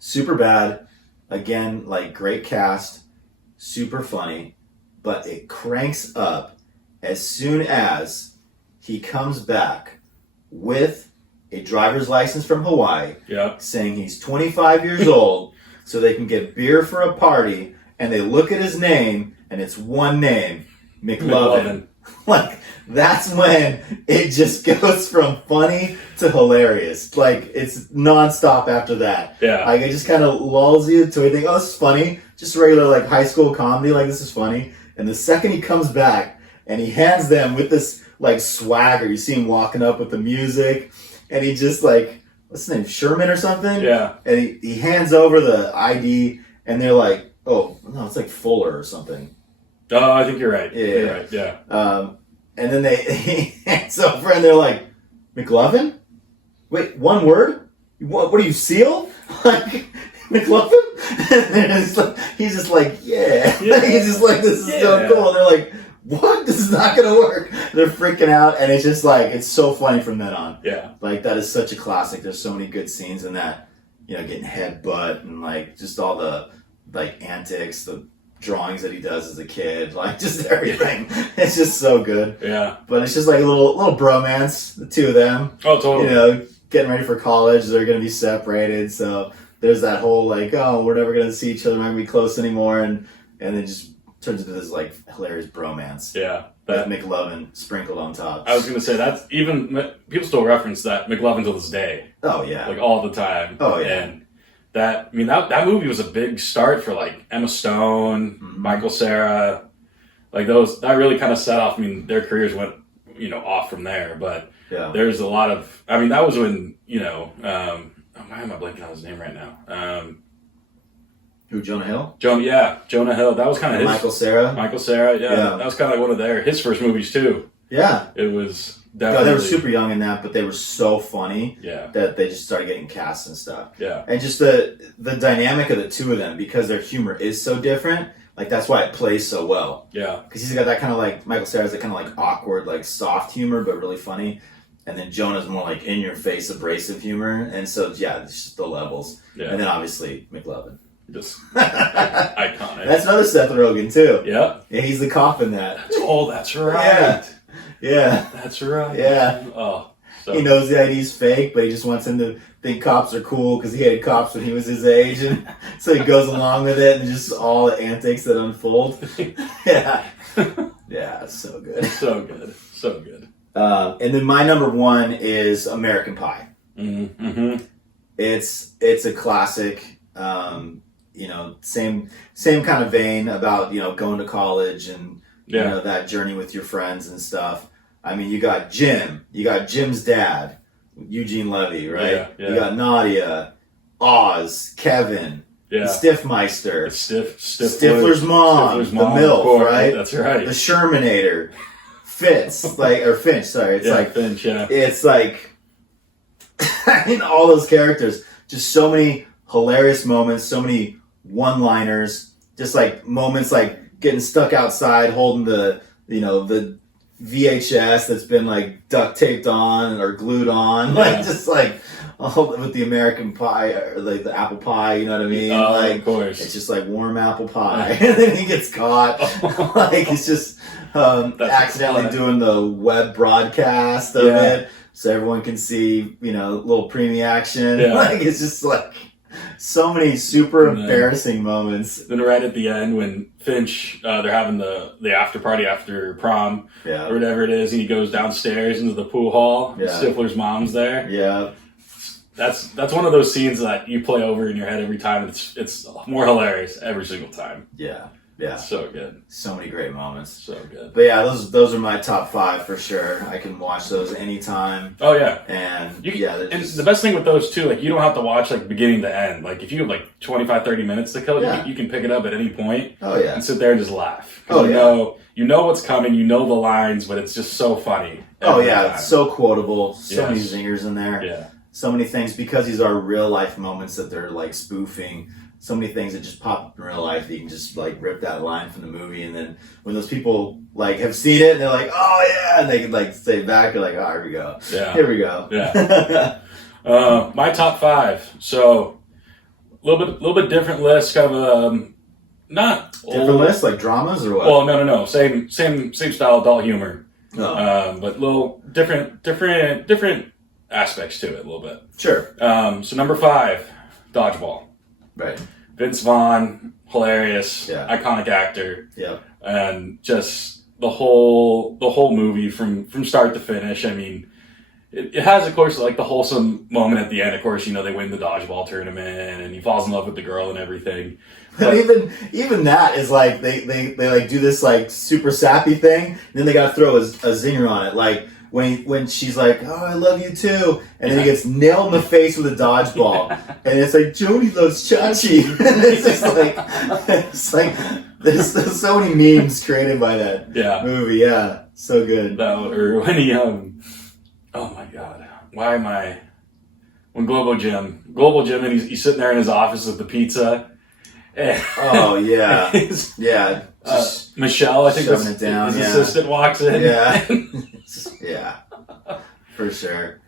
Superbad, again, like, great cast, super funny, but it cranks up as soon as he comes back with a driver's license from Hawaii, saying he's 25 years old, so they can get beer for a party, and they look at his name, and it's one name, McLovin. like that's when it just goes from funny to hilarious. Like it's nonstop after that. Yeah. Like it just kind of lulls you to think, oh, this is funny. Just regular like high school comedy. Like this is funny. And the second he comes back and he hands them with this like swagger, you see him walking up with the music, and he just like, what's his name, Sherman or something? Yeah. And he hands over the ID, and they're like, oh no, it's like Fuller or something. Oh, I think you're right. Yeah. You're right. Yeah. And then he hands over, and they're like, McLovin? Wait, one word? What are you, Seal? Like, McLovin? And he's just like, yeah. He's just like, this is so cool. And they're like, what? This is not going to work. They're freaking out, and it's just like, it's so funny from then on. Yeah. Like, that is such a classic. There's so many good scenes in that, getting headbutt and, like, just all the, like, antics, the drawings that he does as a kid, like, just everything. It's just so good. Yeah. But it's just like a little bromance, the two of them. Oh, totally. Getting ready for college, they're going to be separated, so there's that whole, like, oh, we're never going to see each other, we're not going to be close anymore, and it just turns into this, like, hilarious bromance. Yeah. That McLovin sprinkled on top. I was going to say, that's even, people still reference that McLovin to this day. Oh, yeah. Like, all the time. Oh, yeah. And that movie was a big start for, like, Emma Stone, Michael Cera, like, that really kind of set off, their careers went, off from there, but there's a lot of, that was when, why am I blanking on his name right now? Who, Jonah Hill? Jonah Hill. That was kind of his. Michael Cera? Michael Cera, yeah. That was kind of like one of his first movies, too. Yeah. It was No, definitely. they were super young in that, but they were so funny Yeah. that they just started getting cast and stuff. Yeah. And just the dynamic of the two of them, because their humor is so different, like that's why it plays so well. Yeah. Because he's got that kind of like, Michael Cera's that kind of like awkward, like soft humor, but really funny. And then Jonah's more like in your face, abrasive humor. And so, yeah, it's just the levels. Yeah. And then obviously McLovin. Just iconic. That's another Seth Rogen too. Yeah. Yeah, he's the cop in that. Oh, that's right. Yeah. That's right. Yeah. Oh. So. He knows the ID's fake, but he just wants him to think cops are cool because he hated cops when he was his age. And so he goes along with it and just all the antics that unfold. Yeah. Yeah, it's so good. So good. So good. And then my number one is American Pie. Mm-hmm. It's a classic. Same kind of vein about, going to college and, that journey with your friends and stuff. I mean, you got Jim's dad, Eugene Levy, right? Yeah. You got Nadia, Oz, Kevin, the Stiffmeister, Stifler's mom, the MILF, right? That's right. The Shermanator, Finch, sorry. It's like Finch, yeah. It's like, all those characters, just so many hilarious moments, so many one-liners, just like moments like getting stuck outside holding the VHS that's been like duct taped on or glued on, like just like with the American pie or like the apple pie, you know what I mean? Oh, like, of course. It's just like warm apple pie, and then he gets caught. Like it's just accidentally doing the web broadcast of it, so everyone can see, little preemie action. Yeah. Like it's just like so many super embarrassing moments. Then right at the end when Finch, they're having the after party after prom or whatever it is, and he goes downstairs into the pool hall. Yeah. Stifler's mom's there. Yeah. That's one of those scenes that you play over in your head every time. It's more hilarious every single time. Yeah. Yeah. It's so good. So many great moments. So good. But yeah, those are my top 5 for sure. I can watch those anytime. Oh yeah. And and the best thing with those too, like you don't have to watch like beginning to end. Like if you have like 25, 30 minutes to kill, you can pick it up at any point. Oh yeah. And sit there and just laugh. Oh yeah. You know what's coming, you know the lines, but it's just so funny. Oh yeah, it's so quotable. So many zingers in there. Yeah. So many things, because these are real life moments that they're like spoofing. So many things that just pop up in real life that you can just like rip that line from the movie, and then when those people like have seen it and they're like, oh yeah, and they can like say back, you're like, oh, here we go. Yeah. Here we go. Yeah. My top 5. So a little bit different list, kind of not different old list, like dramas or what? Well, no. Same style adult humor. Oh. But little different aspects to it a little bit. Sure. So number 5, Dodgeball. Right. Vince Vaughn, hilarious, Yeah. iconic actor. Yeah. And just the whole movie from start to finish. I mean, it has, of course, like the wholesome moment at the end. Of course, you know, they win the dodgeball tournament and he falls in love with the girl and everything. But even that is like they like do this like super sappy thing, and then they gotta throw a zinger on it. Like when she's like, "Oh, I love you too," and then he gets nailed in the face with a dodgeball, and it's like Jody loves Chachi. And it's just like there's so many memes created by that movie. Yeah, so good. Or when he oh my god, why am I? When Global Jim, and he's sitting there in his office with the pizza. And oh yeah, yeah. Michelle, I think shoving it down. his assistant walks in. Yeah, yeah, for sure.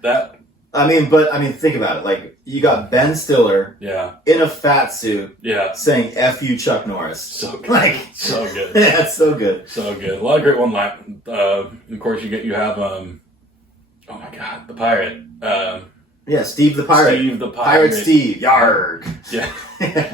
I mean, think about it. Like you got Ben Stiller, in a fat suit, saying "F you, Chuck Norris." So good. Like so good. Yeah, it's so good. So good. A lot of great one line. Of course, you have oh my god, the pirate. Yeah, Steve the Pirate. Steve the Pirate. Steve. Yarg. Yeah.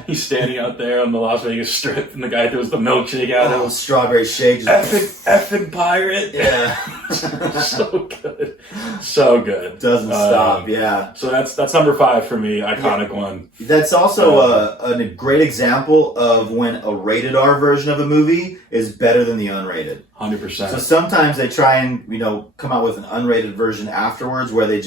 He's standing out there on the Las Vegas Strip, and the guy throws the milkshake at him. Strawberry shake. Effing pirate. Yeah. So good. So good. Doesn't stop, yeah. So that's number 5 for me, iconic one. That's also a great example of when a rated R version of a movie is better than the unrated. 100%. So sometimes they try and, come out with an unrated version afterwards where they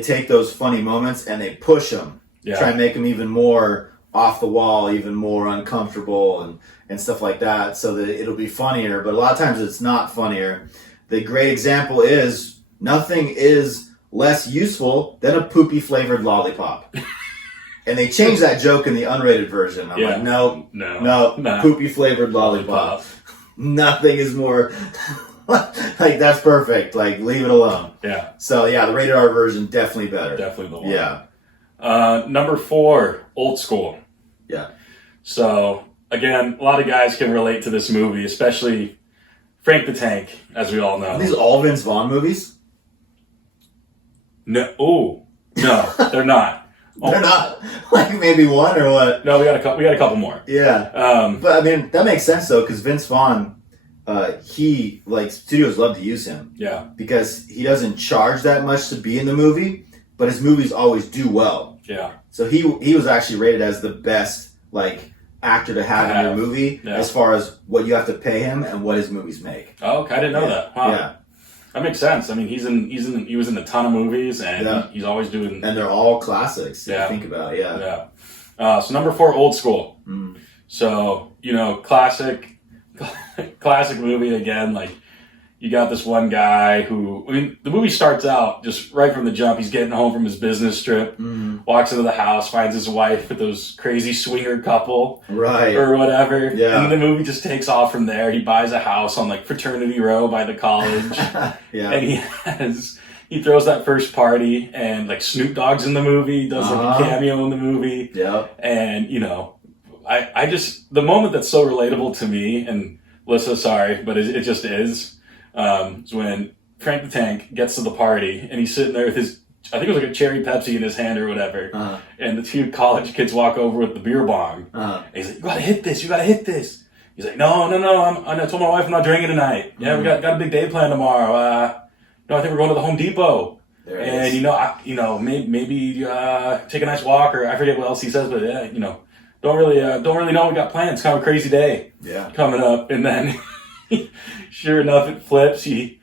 take those funny moments and they push them. Try and make them even more off the wall, even more uncomfortable and stuff like that so that it'll be funnier. But a lot of times it's not funnier. The great example is nothing is less useful than a poopy flavored lollipop. And they changed that joke in the unrated version. I'm like, no, poopy flavored lollipop. Nothing is more... like, that's perfect. Like, leave it alone. Yeah. So, yeah, the rated R version, definitely better. Definitely the one. Yeah. Number 4, Old School. Yeah. So, again, a lot of guys can relate to this movie, especially Frank the Tank, as we all know. Are these all Vince Vaughn movies? No, they're not. They're not. Like, maybe one or what? No, we got a couple more. Yeah. But, I mean, that makes sense, though, because Vince Vaughn... studios love to use him. Yeah. Because he doesn't charge that much to be in the movie, but his movies always do well. Yeah. So he was actually rated as the best, actor to have in your movie as far as what you have to pay him and what his movies make. Oh, okay. I didn't know that. Wow. Yeah. That makes sense. I mean, he was in a ton of movies and he's always doing... And they're all classics if you think about it. Yeah. Yeah. So number 4, Old School. Mm. So, classic movie again. Like, you got this one guy who, the movie starts out just right from the jump. He's getting home from his business trip, walks into the house, finds his wife with those crazy swinger couple, right, or whatever. Yeah. And the movie just takes off from there. He buys a house on Fraternity Row by the college, and he throws that first party, and Snoop Dogg's in the movie, does a cameo in the movie, and I just, the moment that's so relatable to me, and Lissa, sorry, but it just is when Frank the Tank gets to the party and he's sitting there with his, I think it was a cherry Pepsi in his hand or whatever, and the 2 college kids walk over with the beer bong, and he's like, you gotta hit this. He's like, no, I told my wife I'm not drinking tonight. Yeah, we got a big day planned tomorrow. I think we're going to the Home Depot. And maybe take a nice walk, or I forget what else he says, but don't really know we got plans. It's kind of a crazy day coming up. And then, sure enough, it flips. Okay,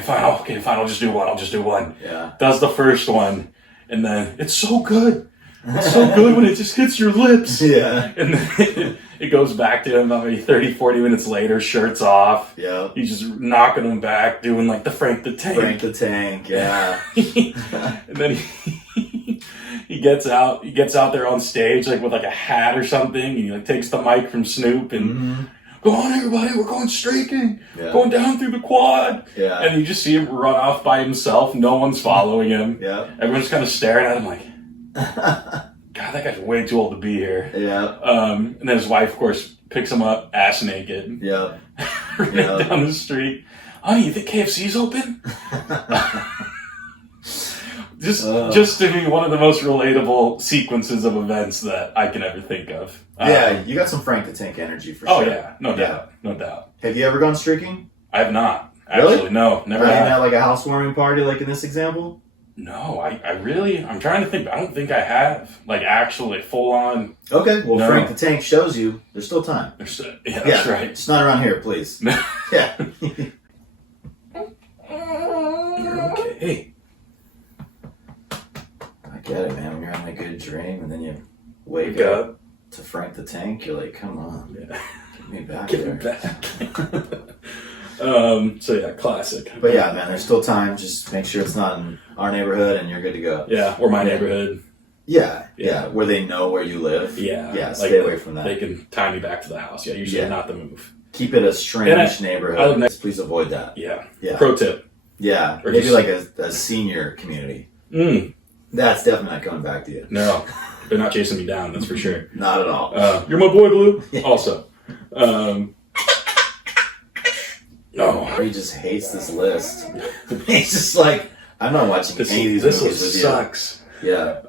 fine, I'll just do one. Yeah. Does the first one, and then it's so good. It's so good when it just hits your lips. Yeah. And then it goes back to him about maybe 30, 40 minutes later, shirts off. Yeah. He's just knocking him back, doing the Frank the Tank. Frank the Tank, yeah. And then he gets out there on stage with a hat or something. He takes the mic from Snoop and go on, everybody, we're going streaking, going down through the quad. Yeah. And you just see him run off by himself. No one's following him. Yeah. Everyone's kind of staring at him like, God, that guy's way too old to be here. Yeah. And then his wife, of course, picks him up ass naked. Yeah. Down the street. Honey, you think KFC's open? Just to be one of the most relatable sequences of events that I can ever think of. Yeah, you got some Frank the Tank energy for Oh sure. yeah, no doubt. Have you ever gone streaking? I have not. Actually, Really? no, never Not even have. at like a housewarming party like in this example? No, I'm trying to think. I don't think I have. Like, actually, full on. Okay, well, No. Frank the Tank shows you there's still time. Yeah, that's right. It's not around here, please. Yeah. You're okay. I get it, man. When you're having a good dream and then you wake Wake up up. to Frank the Tank, you're like, come on, Yeah. get me back Get there. it back. So yeah, classic. But yeah, man, there's still time. Just make sure it's not in our neighborhood and you're good to go. Yeah, or my neighborhood. Yeah, Yeah. where they know where you live. Yeah. Yeah, like, stay away from that. They can tie me back to the house. Yeah, usually Yeah. not the move. Keep it a strange And I live neighborhood. next- Please avoid that. Yeah. Yeah. Pro tip. Yeah, Or maybe just- like a senior community. That's definitely not coming back to you. No, they're not chasing me down, that's for sure. Not at all. You're my boy, Blue. Yeah. Also. No. He just hates this list. He's just like, I'm not watching This, any of these this movies list with sucks. you. Yeah.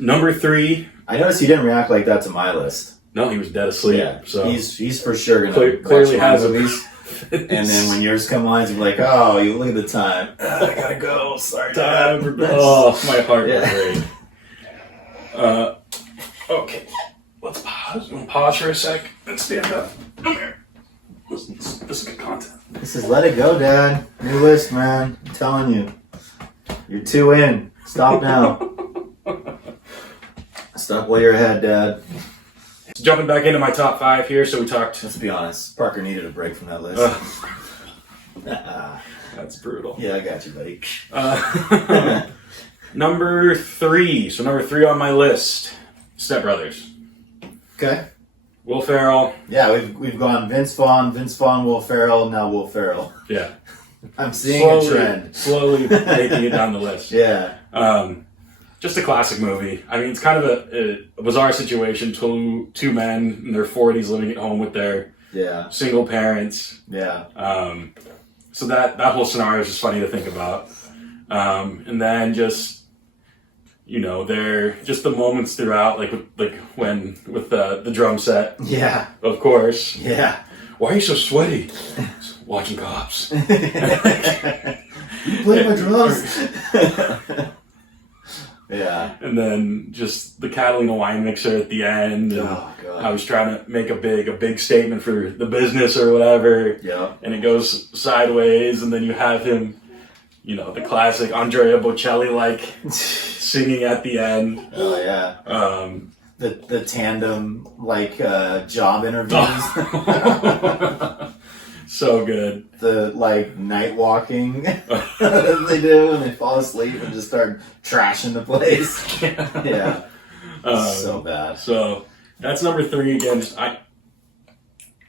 Number 3. I noticed he didn't react like that to my list. No, he was dead asleep. Yeah. So He's for sure gonna clearly watch my has movies. And then when yours come on, he's like, oh, you look at the time. I gotta go. Sorry, time Dad. for my heart will Yeah. break. Okay, let's pause. We'll pause for a sec and stand up. Come here. This is good content. This is Let It Go, Dad. New list, man. I'm telling you. You're 2 in. Stop now. Stop while you're ahead, Dad. Jumping back into my top 5 here. So we talked. Let's be honest. Parker needed a break from that list. That's brutal. Yeah, I got you, buddy. Number 3. So number 3 on my list. Step Brothers. Okay. Will Ferrell. Yeah, we've gone Vince Vaughn, Will Ferrell, now Will Ferrell. Yeah. I'm seeing a trend. Slowly making it down the list. Yeah. Just a classic movie. I mean, it's kind of a bizarre situation. Two men in their 40s living at home with their Yeah. single parents. Yeah. So that whole scenario is just funny to think about. And then just, they're just the moments throughout, like when with the drum set, Yeah. of course. Yeah. Why are you so sweaty? Watching Cops. You play my drums. Yeah. And then just the Catalina wine mixer at the end. And Oh, God. I was trying to make a big statement for the business or whatever. Yeah. And it goes sideways, and then you have him, the classic Andrea Bocelli singing at the end. Oh, yeah. The tandem, job interviews. So good. The, night walking that they do when they fall asleep and just start trashing the place. Yeah. So bad. So that's number 3 again.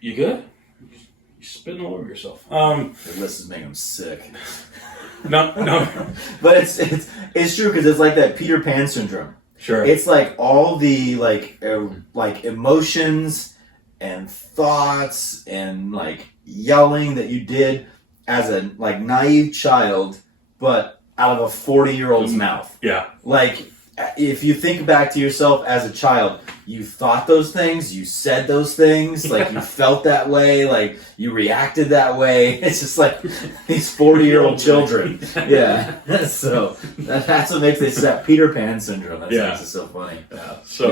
You good? You're spitting all over yourself. The list is making them sick. No. But it's true because it's like that Peter Pan syndrome. Sure. It's like all the emotions and thoughts and yelling that you did as a naive child, but out of a 40-year-old's mouth. Yeah. If you think back to yourself as a child, you thought those things, you said those things, you felt that way, you reacted that way. It's just like these 40-year-old children. Yeah. So that's what makes it that Peter Pan syndrome. That makes it so funny. Yeah. So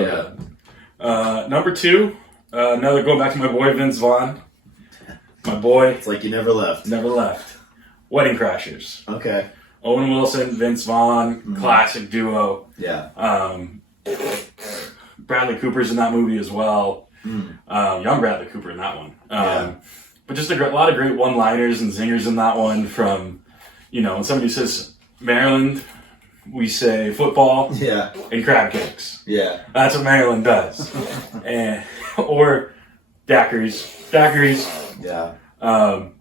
good. Number 2, another going back to my boy Vince Vaughn. My boy. It's like you never left. Never left. Wedding Crashers. Okay. Owen Wilson, Vince Vaughn, classic duo. Yeah. Bradley Cooper's in that movie as well. Young Bradley Cooper in that one. But just a lot of great one-liners and zingers in that one from, when somebody says Maryland, we say football Yeah. and crab cakes. Yeah. That's what Maryland does. Or daiquiris. Yeah.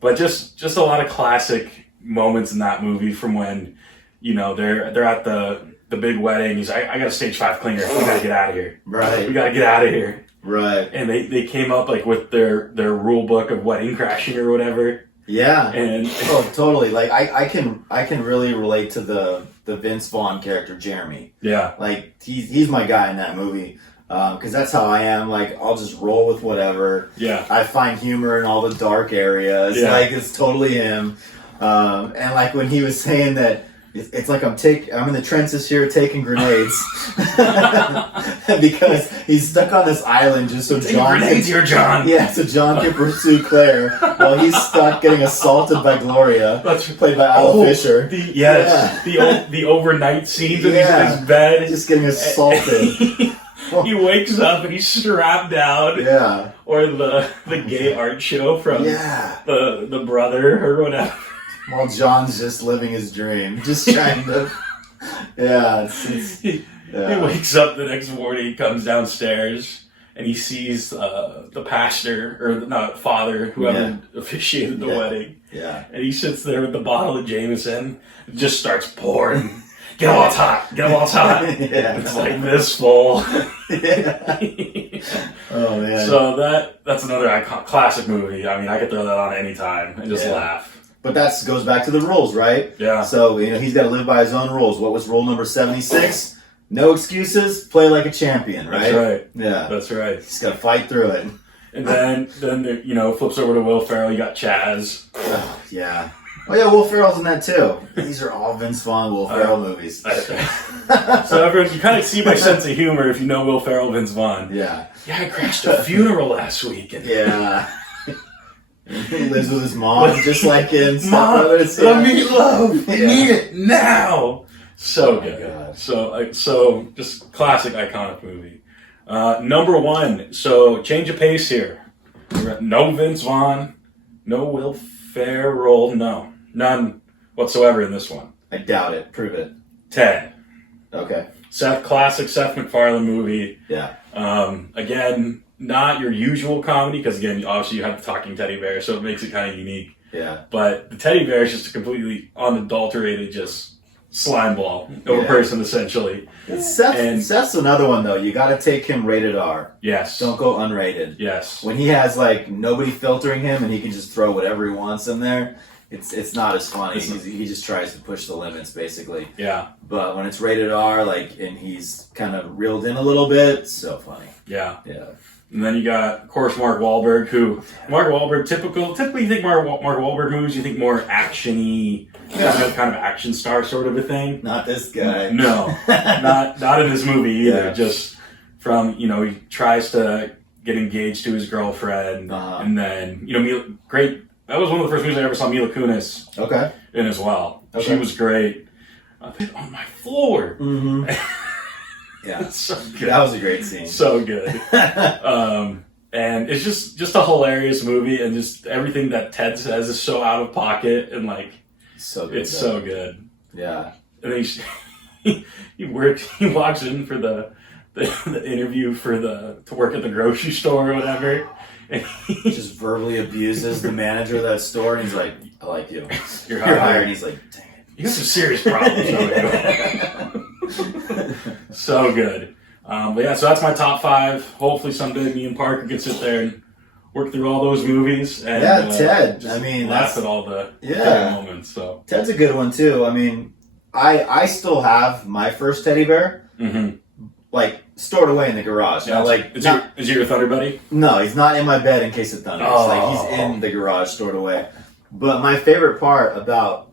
But just a lot of classic moments in that movie from when, they're at the big wedding. He's like, I got a stage 5 clinger. We gotta get out of here. Right. We gotta get out of here. Right. And they came up with their rule book of wedding crashing or whatever. Yeah. And Oh, totally. Like I can really relate to the Vince Vaughn character, Jeremy. yeah, Like he's my guy in that movie. Because that's how I am. Like I'll just roll with whatever. yeah, I find humor in all the dark areas. Yeah. Like it's totally him. And like when he was saying that it's like I'm in the trenches here taking grenades because he's stuck on this island just so Taking John grenades here, John. Yeah, so John can pursue Claire while he's stuck getting assaulted by Gloria, That's played by Al Fisher. The overnight scenes in Yeah. his bed. Just getting assaulted. He wakes up and he's strapped down. Yeah. Or the gay art show from the brother or whatever. While John's just living his dream, just trying to. Yeah, He yeah. wakes up the next morning, he comes downstairs, and he sees the pastor, or not father, whoever officiated the wedding. Yeah. And he sits there with the bottle of Jameson, and just starts pouring. Get them while it's hot. Get them while it's hot. Yeah. It's like this full. Yeah. Oh man. So that's another classic movie. I mean, I could throw that on any time and just laugh. But that goes back to the rules, right? Yeah. So, he's got to live by his own rules. What was rule number 76? No excuses, play like a champion, right? That's right. Yeah. That's right. He's got to fight through it. And then flips over to Will Ferrell. You got Chaz. Oh, yeah. Oh, yeah, Will Ferrell's in that, too. These are all Vince Vaughn, Will Ferrell movies. So everyone, you kind of see my sense of humor if you know Will Ferrell, Vince Vaughn. Yeah. Yeah, I crashed a funeral last week. And Yeah. He lives with his mom, just like in Step Mom, Brothers. the meatloaf. I need it now. So Oh my good. God. So just classic, iconic movie. Number one. So change of pace here. No Vince Vaughn. No Will Ferrell. No, none whatsoever in this one. I doubt it. Prove it. Ted. Okay. Classic Seth MacFarlane movie. Yeah. Again, not your usual comedy because again, obviously you have the talking teddy bear, so it makes it kind of unique. Yeah. But the teddy bear is just a completely unadulterated, just slime ball of a person, essentially. Seth's another one though. You got to take him rated R. Yes. Don't go unrated. Yes. When he has like nobody filtering him and he can just throw whatever he wants in there, it's not as funny. He just tries to push the limits basically. Yeah. But when it's rated R, and he's kind of reeled in a little bit, so funny. Yeah. Yeah. And then you got, of course, Mark Wahlberg, typically you think Mark Wahlberg movies, you think more action-y, kind of action star sort of a thing. Not this guy. No, not in this movie either. Yeah. Just from, he tries to get engaged to his girlfriend, and then, that was one of the first movies I ever saw Mila Kunis Okay. in as well. Okay. She was great. I think on my floor. Mm-hmm. Yeah. So good. That was a great scene. So good. And it's just a hilarious movie, and just everything that Ted says is so out of pocket, and so good. it's so good. Yeah. And then he walks in for the interview to work at the grocery store or whatever, and He just verbally abuses the manager of that store, and he's like, "I like you. You're hired." hired. And he's like, "Dang it." you got some serious problems. Don't you? So good. But yeah, so that's my top 5. Hopefully someday me and Parker can sit there and work through all those movies. And, Ted. just I mean, laugh at all the Yeah. moments. So Ted's a good one too. I mean, I still have my first teddy bear, stored away in the garage. yeah, Now, is he your Thunder Buddy? no, he's not in my bed in case it thunders. Oh. He's in the garage, stored away. But my favorite part about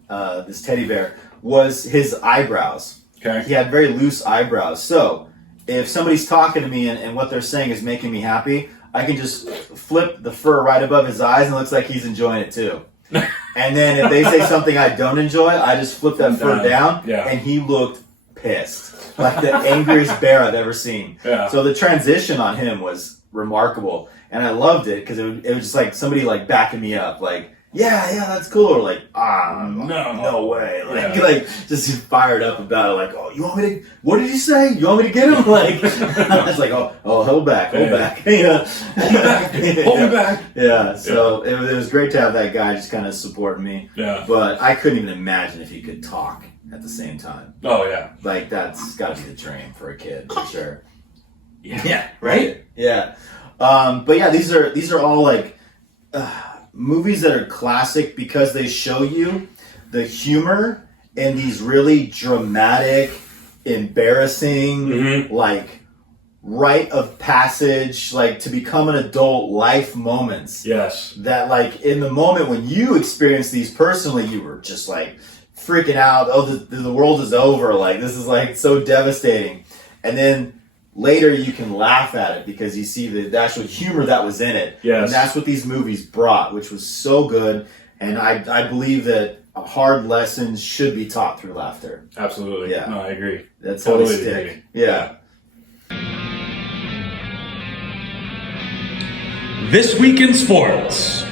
this teddy bear was his eyebrows. Okay. He had very loose eyebrows. So if somebody's talking to me and what they're saying is making me happy, I can just flip the fur right above his eyes and it looks like he's enjoying it too. And then if they say something I don't enjoy, I just flip that fur down, Yeah. and he looked pissed. Like the angriest bear I've ever seen. Yeah. So the transition on him was remarkable. And I loved it because it was just like somebody backing me up. Yeah, that's cool. Or no way. Just fired up about it. Oh, you want me to, what did you say? You want me to get him? I was like, oh, hold back. Yeah. Hold me back. Yeah, so it was great to have that guy just kind of supporting me. Yeah. But I couldn't even imagine if he could talk at the same time. Oh yeah. That's got to be the dream for a kid, for sure. Yeah. Right? Yeah. But yeah, these are all movies that are classic because they show you the humor in these really dramatic, embarrassing, like rite of passage, like to become an adult life moments. Yes. That like in the moment when you experienced these personally, you were just like freaking out. Oh, the world is over. Like this is like so devastating. And then later you can laugh at it because you see the actual humor that was in it. Yes. And that's what these movies brought, which was so good. And I believe that hard lessons should be taught through laughter. Absolutely. Yeah. No, I agree. That's Totally how they stick. agree. Yeah. This Week in Sports.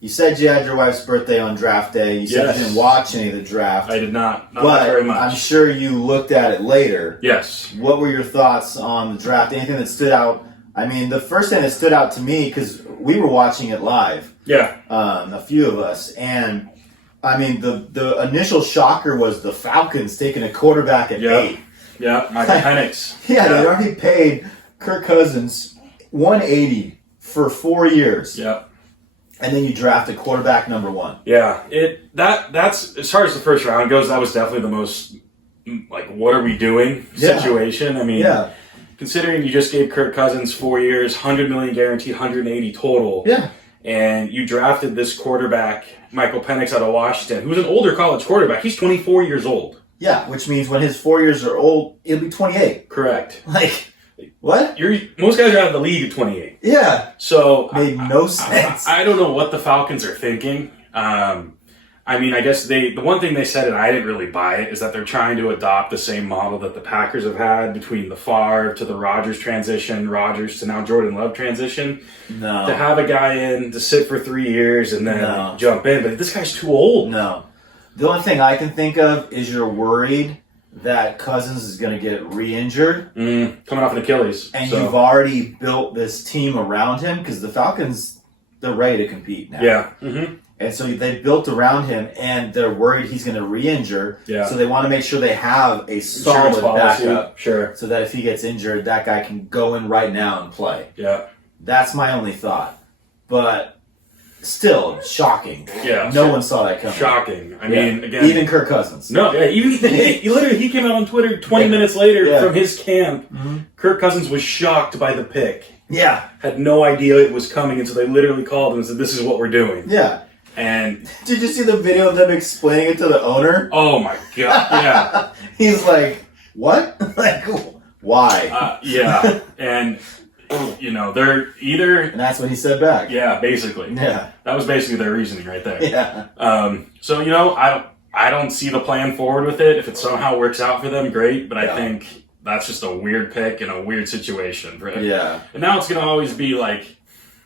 You said you had your wife's birthday on draft day. You said Yes. you didn't watch any of the draft. I did not. Not but very much. I'm sure you looked at it later. Yes. What were your thoughts on the draft? Anything that stood out? I mean, the first thing that stood out to me, because we were watching it live, Yeah. a few of us, and I mean, the initial shocker was the Falcons taking a quarterback at 8. Yeah. Michael Penix. Yeah, they already paid Kirk Cousins $180 for 4 years. Yeah. And then you draft a quarterback number 1. Yeah. That's as far as the first round goes, that was definitely the most like what are we doing situation. I mean, considering you just gave Kirk Cousins 4 years, $100 million guaranteed, 180 total. Yeah. And you drafted this quarterback, Michael Penix out of Washington, who's an older college quarterback. He's 24 years old. Yeah, which means when his 4 years are old, he'll be 28. Correct. Like, what? Most guys are out of the league at 28. Yeah. So Made no sense. I don't know what the Falcons are thinking. I mean, I guess the one thing they said, and I didn't really buy it, is that they're trying to adopt the same model that the Packers have had between the Favre to the Rodgers transition, Rodgers to now Jordan Love transition. No. To have a guy in to sit for 3 years and then jump in, but this guy's too old. No. The only thing I can think of is you're worried that Cousins is going to get re-injured. Coming off an Achilles. And you've already built this team around him because the Falcons, they're ready to compete now. Yeah. Mm-hmm. And so they built around him, and they're worried he's going to re-injure. Yeah. So they want to make sure they have a solid backup. Sure. So that if he gets injured, that guy can go in right now and play. Yeah. That's my only thought. But still, shocking. Yeah. No one saw that coming. Shocking. I mean, again. Even Kirk Cousins. No, yeah, even he came out on Twitter 20 minutes later from his camp. Kirk Cousins was shocked by the pick. Yeah. Had no idea it was coming, and so they literally called him and said, "This is what we're doing." Yeah. And did you see the video of them explaining it to the owner? Oh my god! Yeah. He's like, "What? Like, why?" Yeah. And you know, they're either, and that's what he said back. Yeah, basically. Yeah. That was basically their reasoning right there. Yeah. So you know, I don't see the plan forward with it. If it somehow works out for them, great. But I think that's just a weird pick and a weird situation. Right? Yeah. And now it's going to always be like,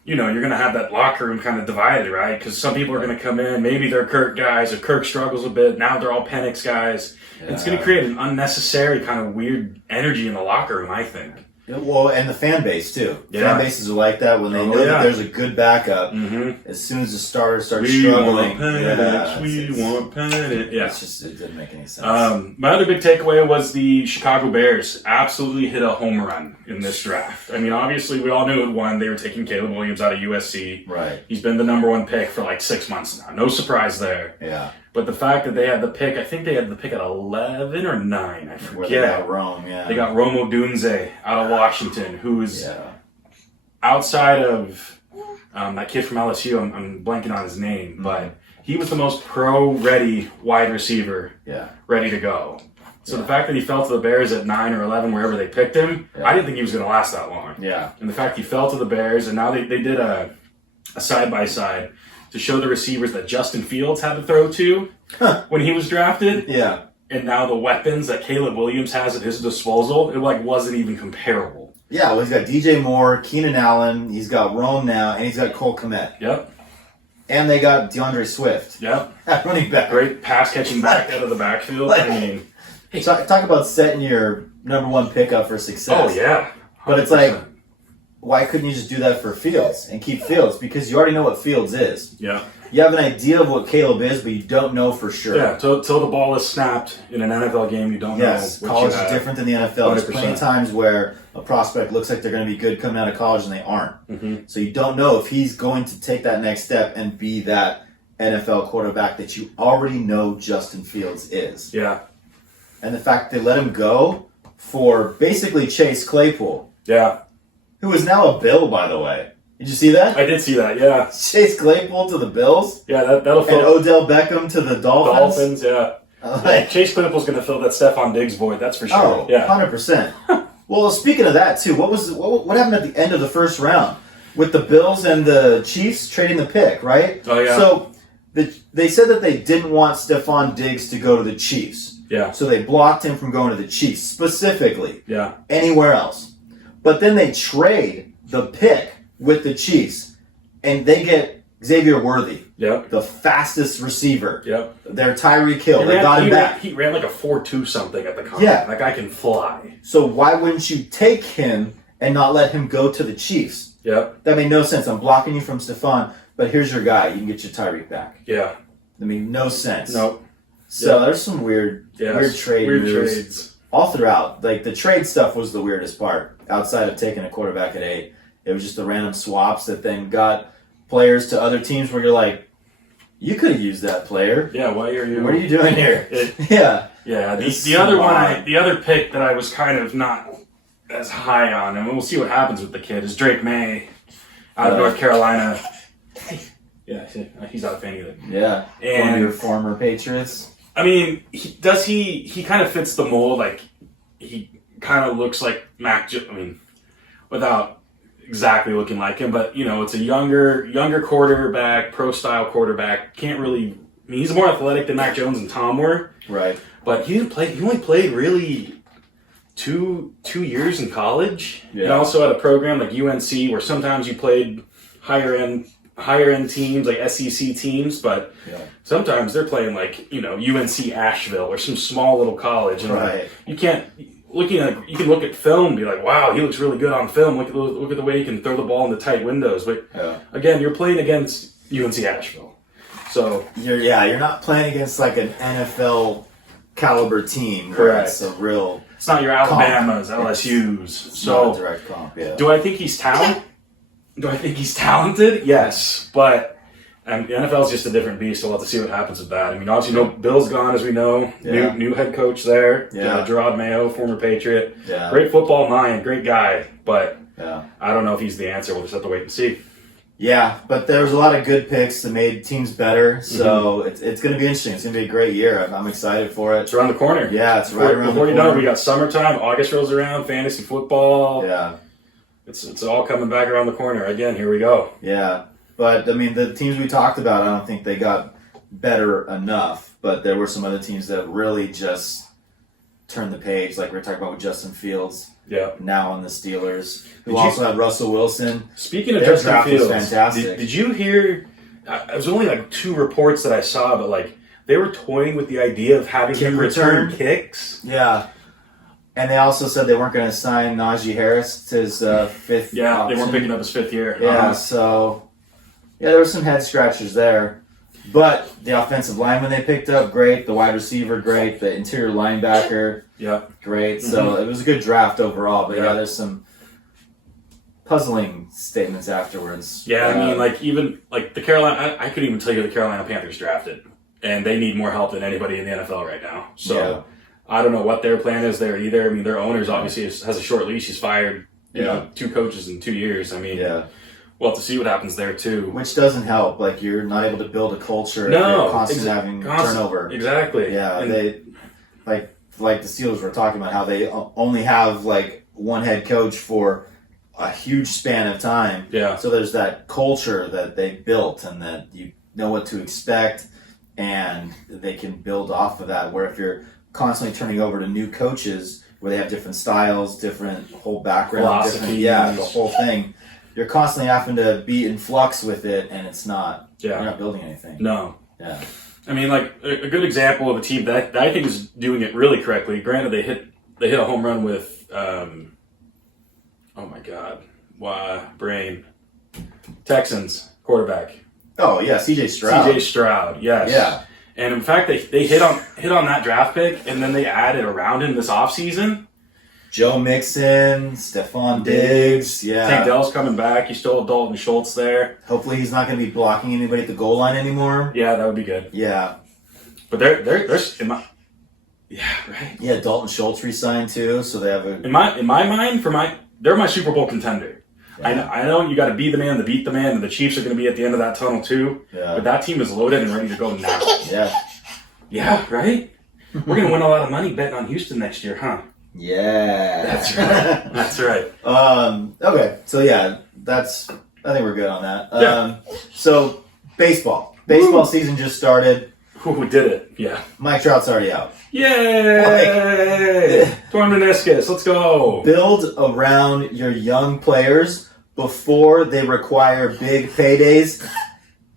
you know, you're going to have that locker room kind of divided, right? Because some people are going to come in, maybe they're Kirk guys, or Kirk struggles a bit. Now they're all Penix guys. Yeah. It's going to create an unnecessary kind of weird energy in the locker room, I think. Well, and the fan base, too. Yeah. Fan bases are like that when they know that there's a good backup. As soon as the starters start struggling. We want Penix. Yeah. It's just, it didn't make any sense. My other big takeaway was the Chicago Bears absolutely hit a home run in this draft. I mean, obviously, we all knew it won. They were taking Caleb Williams out of USC. Right. He's been the number one pick for like 6 months now. No surprise there. Yeah. But the fact that they had the pick, I think they had the pick at 11 or 9. I forget. Where they got Rome, They got Romo Dunze out of Washington, who is outside of that kid from LSU. I'm blanking on his name, but he was the most pro-ready wide receiver, ready to go. So the fact that he fell to the Bears at 9 or 11, wherever they picked him, I didn't think he was going to last that long. Yeah. And the fact he fell to the Bears, and now they did a side-by-side to show the receivers that Justin Fields had to throw to when he was drafted. Yeah. And now the weapons that Caleb Williams has at his disposal, it like wasn't even comparable. Yeah, well, he's got DJ Moore, Keenan Allen, he's got Rome now, and he's got Cole Kmet. Yep. And they got DeAndre Swift. Yep. At running back. Great pass catching back out of the backfield. I mean, talk about setting your number one pick up for success. Oh, yeah. 100%. But it's like, why couldn't you just do that for Fields and keep Fields? Because you already know what Fields is. Yeah. You have an idea of what Caleb is, but you don't know for sure. Yeah, till the ball is snapped in an NFL game, you don't know. Yes, what college you is have. different than the NFL. There's 100%. plenty of times where a prospect looks like they're going to be good coming out of college and they aren't. Mm-hmm. So you don't know if he's going to take that next step and be that NFL quarterback that you already know Justin Fields is. Yeah. And the fact they let him go for basically Chase Claypool, Yeah. who is now a Bill, by the way. Did you see that? I did see that, yeah. Chase Claypool to the Bills Yeah, that'll and fill Odell Beckham to the Dolphins. yeah. Like, Chase Claypool's going to fill that Stephon Diggs void, that's for sure. oh, Yeah. 100%. Well, speaking of that, too, what happened at the end of the first round with the Bills and the Chiefs trading the pick, right? Oh, yeah. So they said that they didn't want Stephon Diggs to go to the Chiefs. Yeah. So they blocked him from going to the Chiefs, specifically. Yeah. Anywhere else. But then they trade the pick with the Chiefs, and they get Xavier Worthy, Yep. the fastest receiver. Yep. Their Tyreek Hill. They got him back. He ran like a 4.2 something at the combine. Yeah. That guy can fly. So why wouldn't you take him and not let him go to the Chiefs? Yep. That made no sense. I'm blocking you from Stephon, but here's your guy. You can get your Tyreek back. Yeah. That made no sense. Nope. So Yeah. there's some weird Yes. trade Weird moves trades. all throughout. Like the trade stuff was the weirdest part. Outside of taking a quarterback at 8, it was just the random swaps that then got players to other teams where you're like, you could have used that player. Yeah, why are you... What are you doing here? Yeah. It's The other so one, odd. the other pick that I was kind of not as high on, and we'll see what happens with the kid, is Drake May out of North Carolina. Yeah, he's not a fan either. Yeah. And- One of your former Patriots. I mean, he kind of fits the mold. Like, he kind of looks like without exactly looking like him, but, it's a younger quarterback, pro-style quarterback. Can't really... I mean, he's more athletic than Mac Jones and Tom were. Right. But he only played really two years in college. Yeah. And also at a program like UNC where sometimes you played higher end teams like SEC teams, but sometimes they're playing like, UNC Asheville or some small little college. And Right. you can look at film and be like, wow, he looks really good on film. Look at the way he can throw the ball into tight windows. But again, you're playing against UNC Asheville. So You're not playing against like an NFL caliber team. Correct. It's a real... it's not your Alabamas, LSU's. So not a direct comp, yeah. do I think he's talented? Yes, but the NFL is just a different beast. So we'll have to see what happens with that. I mean, obviously, Bill's gone, as we know. Yeah. New head coach there. Yeah. Gerard Mayo, former Patriot. Yeah. Great football mind, great guy. But Yeah. I don't know if he's the answer. We'll just have to wait and see. Yeah, but there was a lot of good picks that made teams better. So it's going to be interesting. It's going to be a great year. I'm excited for it. It's around the corner. Yeah, it's right around Before the you know corner. it, we got summertime. August rolls around. Fantasy football. Yeah. It's all coming back around the corner. Again, here we go. Yeah. But, I mean, the teams we talked about, I don't think they got better enough. But there were some other teams that really just turned the page, like we were talking about with Justin Fields. Yeah. Now on the Steelers, who Did you- also had Russell Wilson. Speaking of Their Justin draft was Fields, fantastic. Did you hear? It was only like 2 reports that I saw, but like they were toying with the idea of having Kick him return return? kicks. Yeah. And they also said they weren't going to sign Najee Harris to his 5th Yeah, option. they weren't picking up his 5th year. Yeah, so there were some head scratchers there. But the offensive lineman they picked up, great. The wide receiver, great. The interior linebacker, Yeah. great. So it was a good draft overall. But Yeah. there's some puzzling statements afterwards. Yeah, I mean, like even like the Carolina, I could even tell you the Carolina Panthers drafted, and they need more help than anybody in the NFL right now. So Yeah. I don't know what their plan is there either. I mean, their owners obviously has a short leash. He's fired, you know, 2 coaches in 2 years. I mean, we'll have to see what happens there too. Which doesn't help. Like, you're not able to build a culture if No, you're constantly having turnover. Exactly. Yeah, And- they like the Steelers were talking about how they only have like one head coach for a huge span of time. Yeah. So there's that culture that they built, and that you know what to expect, and they can build off of that. Where if you're constantly turning over to new coaches, where they have different styles, different whole background, different, Philosophies. the whole thing, you're constantly having to be in flux with it, and it's not. Yeah. You're not building anything. No. Yeah. I mean, like a good example of a team that I think is doing it really correctly. Granted, they hit a home run with, oh my God, brain. Texans quarterback. Oh yeah, C.J. Stroud. C.J. Stroud, yes. Yeah. And in fact, they hit on that draft pick, and then they added around him this offseason. Joe Mixon, Stephon Diggs. Yeah. Tank Dell's coming back. You still have Dalton Schultz there. Hopefully he's not going to be blocking anybody at the goal line anymore. Yeah, that would be good. Yeah. But there's yeah, right. Yeah, Dalton Schultz resigned too, so they have a. In my mind, they're my Super Bowl contender. Yeah. I know you got to be the man to beat the man, and the Chiefs are going to be at the end of that tunnel too. Yeah. But that team is loaded and ready to go now. Yeah. Yeah, right. We're going to win a lot of money betting on Houston next year, huh? Yeah. That's right. That's right. Okay, so yeah, I think we're good on that. Yeah. So baseball season just started. Who did it? Yeah. Mike Trout's already out. Yay! Torn meniscus. Let's go. Build around your young players before they require big paydays,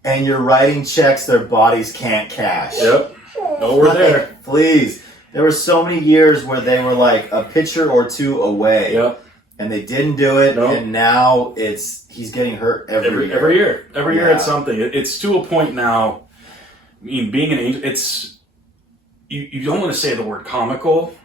and you're writing checks their bodies can't cash. Yep. No, we're there. Please. There were so many years where they were like a pitcher or two away. Yep. And they didn't do it, Nope. and now he's getting hurt every year. Every year Yeah. it's something. It's to a point now. I mean, being an Angel, it's you don't want to say the word comical,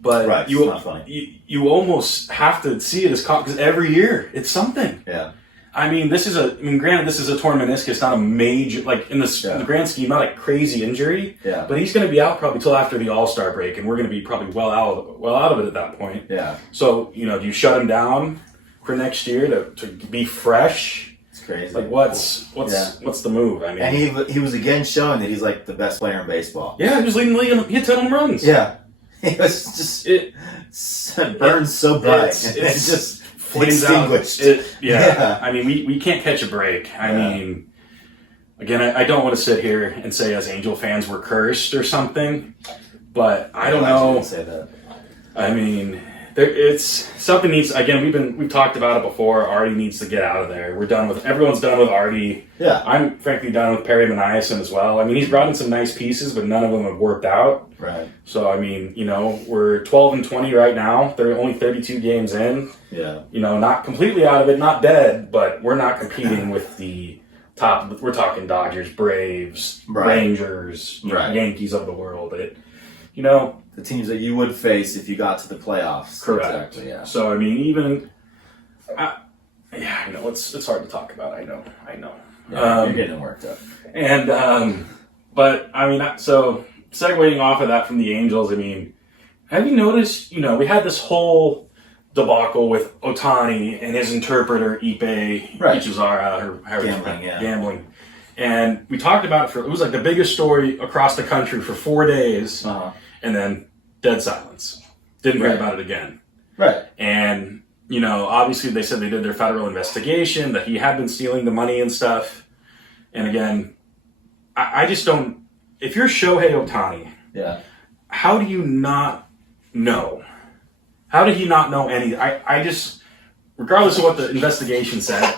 but Right, it's not funny. You almost have to see it as because every year it's something. Yeah. I mean, granted, this is a torn meniscus, not a major, like in the grand scheme, not a crazy injury. Yeah. But he's going to be out probably till after the All-Star break, and we're going to be probably well out of it at that point. Yeah. So do you shut him down for next year to be fresh? It's crazy. Like what's the move? I mean, And he was again showing that he's like the best player in baseball. yeah, he was leading the league. He hit 10 home runs. Yeah. He was just it burns so bright. It's just flames out. extinguished. Yeah. I mean, we can't catch a break. I mean, again, I don't want to sit here and say as Angel fans we're cursed or something, but I don't know. Say that. I mean, it's something needs. Again, we've talked about it before. Artie needs to get out of there. Everyone's done with Artie. Yeah. I'm frankly done with Perry Maniason as well. I mean, he's brought in some nice pieces, but none of them have worked out. Right. So I mean, we're 12-20 right now. They're only 32 games in. Yeah. Not completely out of it, not dead, but we're not competing with the top. We're talking Dodgers, Braves, Rangers, Yankees of the world. The teams that you would face if you got to the playoffs. Correct. Exactly. Yeah. So I mean, it's hard to talk about. I know. Yeah, you're getting worked up. And but I mean, so segueing off of that from the Angels, I mean, have you noticed? We had this whole debacle with Ohtani and his interpreter Ipe Ichizara, gambling, and we talked about it was like the biggest story across the country for 4 days, and then dead silence. Didn't hear about it again. Right. And obviously they said they did their federal investigation, that he had been stealing the money and stuff. And again, I just don't. If you're Shohei Ohtani, how do you not know? How did he not know anything? I just, regardless of what the investigation said,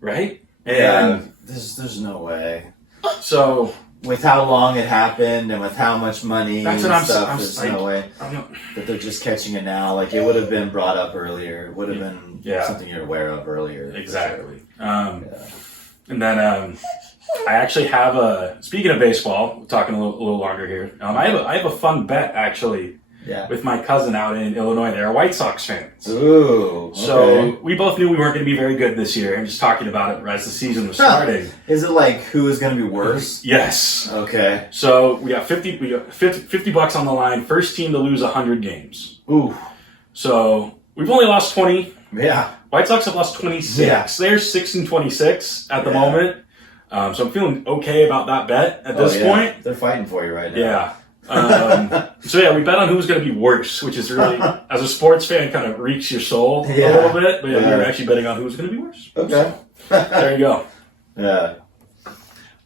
right? And there's no way. So with how long it happened and with how much money that's and what stuff, there's no way that they're just catching it now. Like it would have been brought up earlier. It would have been something you're aware of earlier. Exactly. And then I actually have speaking of baseball, talking a little longer here. I have a fun bet actually. Yeah. With my cousin out in Illinois. They're White Sox fans. Ooh. Okay. So we both knew we weren't going to be very good this year. I'm just talking about it as the season was starting. Is it like who is going to be worse? Yes. Okay. So we got $50 on the line. First team to lose 100 games. Ooh. So we've only lost 20. Yeah. White Sox have lost 26. Yeah. They're 6-26 at the moment. So I'm feeling okay about that bet at this point. They're fighting for you right now. Yeah. So we bet on who's going to be worse, which is really, as a sports fan, kind of reeks your soul a little bit. But you're actually betting on who's going to be worse. Okay. There you go. Yeah.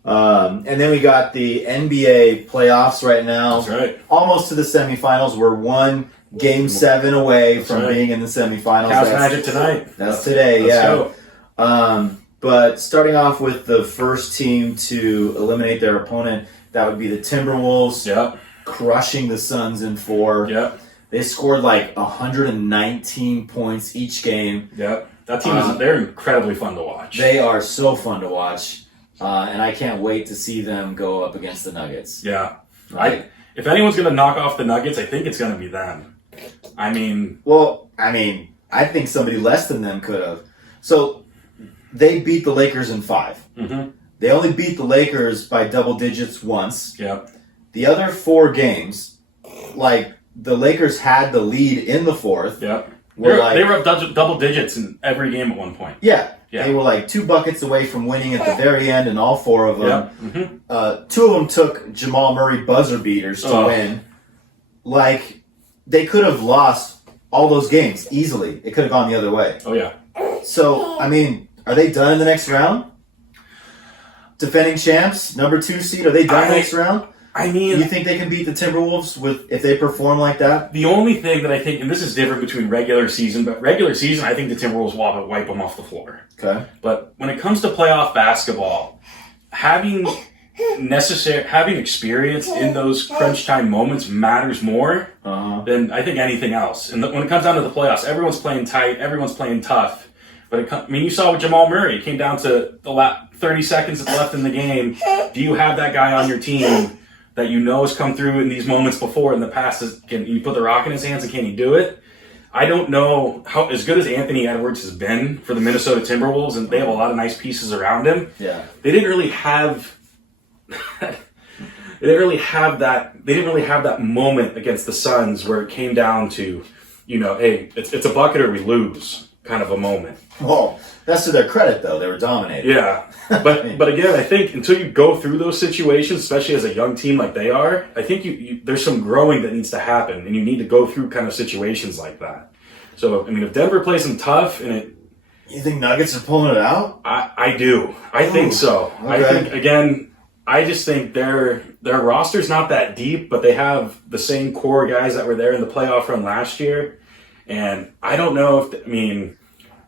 And then we got the NBA playoffs right now. That's right. Almost to the semifinals. We're 1 Game 7 away from being in the semifinals. Cavs Magic tonight. That's today. Let's go. But starting off with the first team to eliminate their opponent, that would be the Timberwolves. Yep. Crushing the Suns in 4. Yep. They scored like 119 points each game. Yep. That team they're incredibly fun to watch. They are so fun to watch. And I can't wait to see them go up against the Nuggets. Yeah. Right? If anyone's going to knock off the Nuggets, I think it's going to be them. I mean, I think somebody less than them could have. So they beat the Lakers in 5. mm-hmm. They only beat the Lakers by double digits once. Yep. The other 4 games, like the Lakers had the lead in the 4th. Yep. They were up double digits in every game at one point. Yeah. Yeah. They were like 2 buckets away from winning at the very end, and all 4 of them. Yep. Mm-hmm. 2 of them took Jamal Murray buzzer beaters to win. Like, they could have lost all those games easily. It could have gone the other way. Oh, yeah. So, I mean, are they done in the next round? Defending champs, number 2 seed, are they done in the next round? I mean, You think they can beat the Timberwolves if they perform like that? the only thing that I think, and this is different between regular season, but regular season, I think the Timberwolves will wipe them off the floor. Okay. But when it comes to playoff basketball, having experience in those crunch time moments matters more than I think anything else. And when it comes down to the playoffs, everyone's playing tight, everyone's playing tough. But you saw with Jamal Murray, it came down to the last 30 seconds that's left in the game. Do you have that guy on your team that you know has come through in these moments before in the past? Can you put the rock in his hands and can he do it? I don't know how as good as Anthony Edwards has been for the Minnesota Timberwolves, and they have a lot of nice pieces around him. Yeah. They didn't really have that moment against the Suns where it came down to, hey, it's a bucket or we lose kind of a moment. Well, that's to their credit, though. They were dominated. Yeah. But again, I think until you go through those situations, especially as a young team like they are, I think there's some growing that needs to happen, and you need to go through kind of situations like that. So, I mean, if Denver plays them tough and You think Nuggets are pulling it out? I do. I think so. Okay. I think, again, I just think their roster's not that deep, but they have the same core guys that were there in the playoff run last year. And I don't know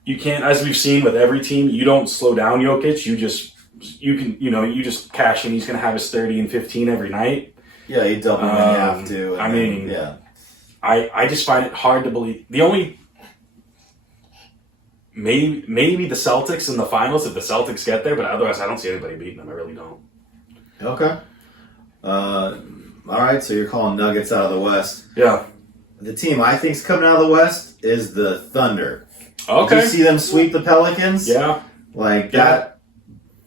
you can't, as we've seen with every team, you don't slow down Jokic. You just cash in. He's going to have his 30 and 15 every night. Yeah, you double when you have to. Yeah. I just find it hard to believe. The only, maybe the Celtics in the finals if the Celtics get there, but otherwise I don't see anybody beating them. I really don't. Okay. All right, so you're calling Nuggets out of the West. Yeah. The team I think's coming out of the West is the Thunder. Okay. Did you see them sweep the Pelicans? Yeah. Like that.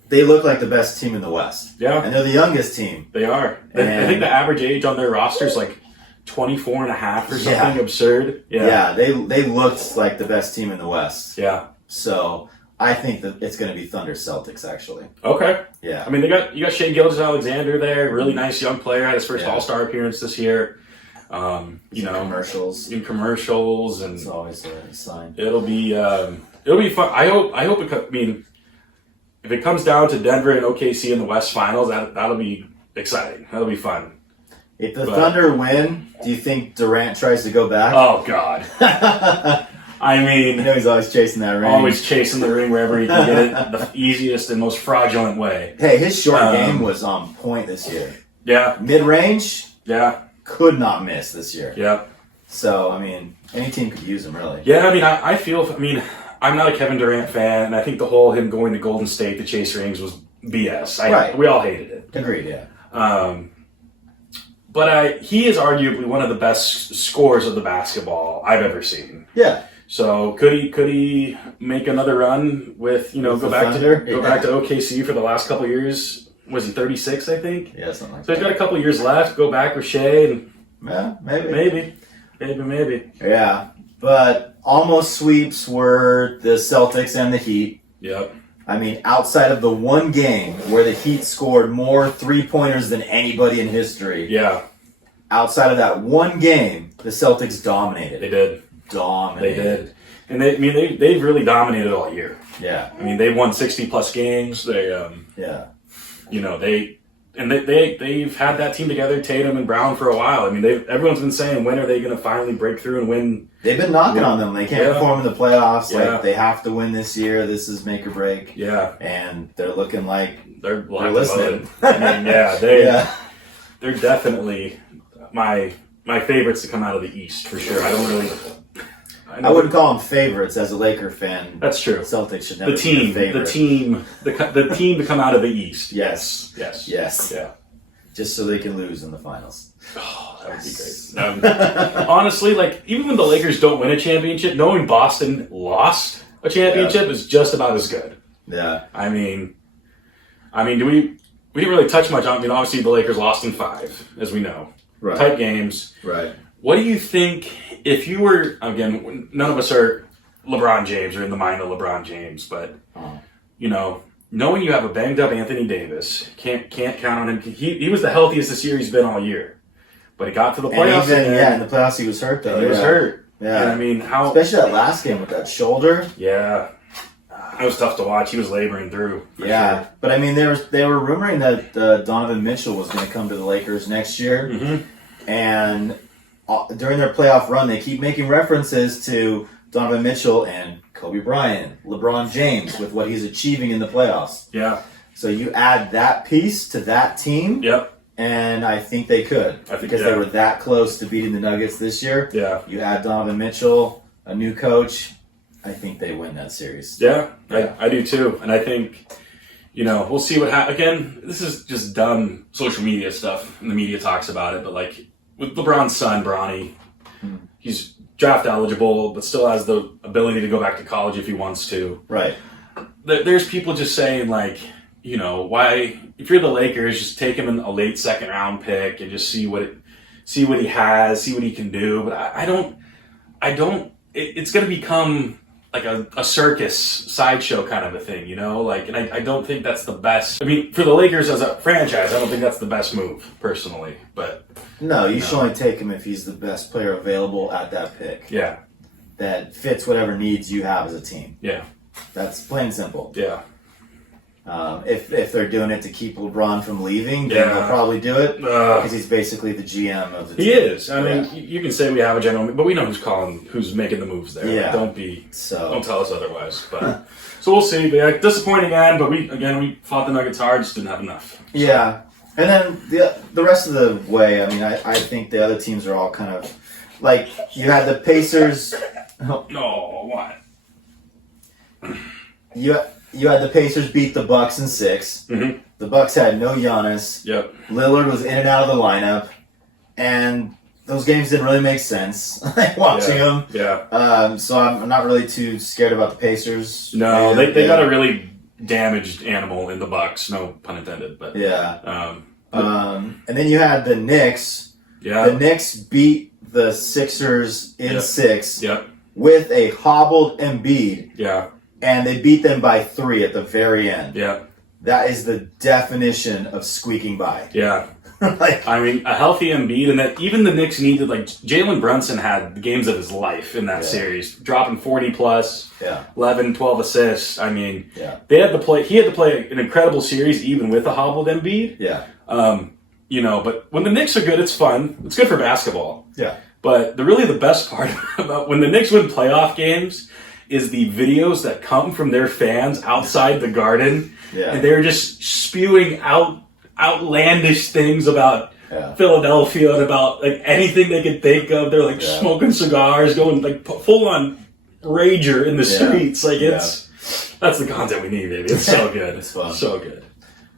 They look like the best team in the West. Yeah. And they're the youngest team. They are. I think the average age on their roster is like 24 and a half or something absurd. Yeah. Yeah, they looked like the best team in the West. Yeah. So I think that it's going to be Thunder Celtics, actually. Okay. Yeah. I mean, you got Shai Gilgeous-Alexander there, really nice young player, had his first All-Star appearance this year. Commercials. In commercials, and it's always a sign. It'll be fun. I hope if it comes down to Denver and OKC in the West Finals, that'll be exciting. That'll be fun. If the Thunder win, do you think Durant tries to go back? Oh God. I mean, you know he's always chasing that ring. Always chasing the ring wherever he can get it, the easiest and most fraudulent way. Hey, his short game was on point this year. Yeah. Mid-range? Yeah. Could not miss this year. Yeah. So, I mean, any team could use him, really. Yeah, I mean, I'm not a Kevin Durant fan, and I think the whole him going to Golden State to chase rings was BS. We all hated it. Agreed, yeah. But he is arguably one of the best scorers of the basketball I've ever seen. Yeah. So could he make another run with go back to OKC for the last couple of years? Was he 36? I think. Yeah, something like that. So he's got a couple of years left. Go back with Shai. And yeah, maybe. Yeah, but almost sweeps were the Celtics and the Heat. Yep. I mean, outside of the one game where the Heat scored more three-pointers than anybody in history. Yeah. Outside of that one game, the Celtics dominated. They did. They did. And they've really dominated all year. Yeah. I mean, they've won 60+ games. They've had that team together, Tatum and Brown, for a while. I mean, everyone's been saying, when are they going to finally break through and win? They've been knocking on them. They can't perform in the playoffs. Yeah. Like, they have to win this year. This is make or break. Yeah. And they're looking like they're listening. I mean, they're definitely my my favorites to come out of the East for sure. I don't really. I wouldn't call them favorites as a Laker fan. That's true. Celtics should never The team, be a favorite. the team to come out of the East. Yes. Yes. Yeah. Just so they can lose in the finals. Oh, that would be great. Honestly, like even when the Lakers don't win a championship, knowing Boston lost a championship is just about as good. Yeah. I mean, we didn't really touch much on. I mean, obviously the Lakers lost in 5, as we know. Right. Tight games. Right. What do you think if you were, again, none of us are LeBron James or in the mind of LeBron James, but, knowing you have a banged up Anthony Davis, can't count on him. He was the healthiest this year he's been all year. But he got to the playoffs. In the playoffs he was hurt though. He was hurt. Yeah. And I mean, especially that last game with that shoulder. Yeah. That was tough to watch. He was laboring through. Yeah. Sure. But I mean, they were rumoring that Donovan Mitchell was going to come to the Lakers next year. Mm-hmm. And during their playoff run, they keep making references to Donovan Mitchell and Kobe Bryant, LeBron James, with what he's achieving in the playoffs. Yeah. So you add that piece to that team. Yep. And I think they could. Because they were that close to beating the Nuggets this year. Yeah. You add Donovan Mitchell, a new coach, I think they win that series. Yeah. I do too. And I think, we'll see what happens. Again, this is just dumb social media stuff, and the media talks about it, but like with LeBron's son, Bronny, he's draft eligible, but still has the ability to go back to college if he wants to. Right. There's people just saying like, why, if you're the Lakers, just take him in a late second round pick and just see what he has, see what he can do. But I don't, it's going to become like a circus sideshow kind of a thing, and I don't think that's the best. I mean, for the Lakers as a franchise, I don't think that's the best move personally, but. No, you should only take him if he's the best player available at that pick. Yeah. That fits whatever needs you have as a team. Yeah. That's plain and simple. Yeah. If they're doing it to keep LeBron from leaving, then they'll probably do it because he's basically the GM of the team. He is. I mean, you can say we have a general, but we know who's making the moves there. Yeah. Don't tell us otherwise. But so we'll see. But yeah, disappointing end, but we fought the Nuggets hard, just didn't have enough. Yeah. And then the rest of the way, I mean, I think the other teams are all kind of like you had the Pacers. No, what? You had the Pacers beat the Bucks in 6. Mm-hmm. The Bucks had no Giannis. Yep. Lillard was in and out of the lineup, and those games didn't really make sense. Watching them. Yeah. So I'm not really too scared about the Pacers. No, they got a really damaged animal in the Bucks. No pun intended. But yeah. And then you had the Knicks. Yeah. The Knicks beat the Sixers in 6. Yep. With a hobbled Embiid. Yeah. And they beat them by 3 at the very end. Yeah. That is the definition of squeaking by. Yeah. A healthy Embiid, and that even the Knicks needed, Jalen Brunson had the games of his life in that series, dropping 40 plus, 11, 12 assists. They had to play. He had to play an incredible series even with a hobbled Embiid. Yeah. But when the Knicks are good, it's fun. It's good for basketball. Yeah. But the best part about when the Knicks win playoff games is the videos that come from their fans outside the Garden. Yeah. And they're just spewing outlandish things about Philadelphia and about anything they could think of. They're smoking cigars, going full on rager in the streets. That's the content we need, baby. It's so good. It's fun. So good.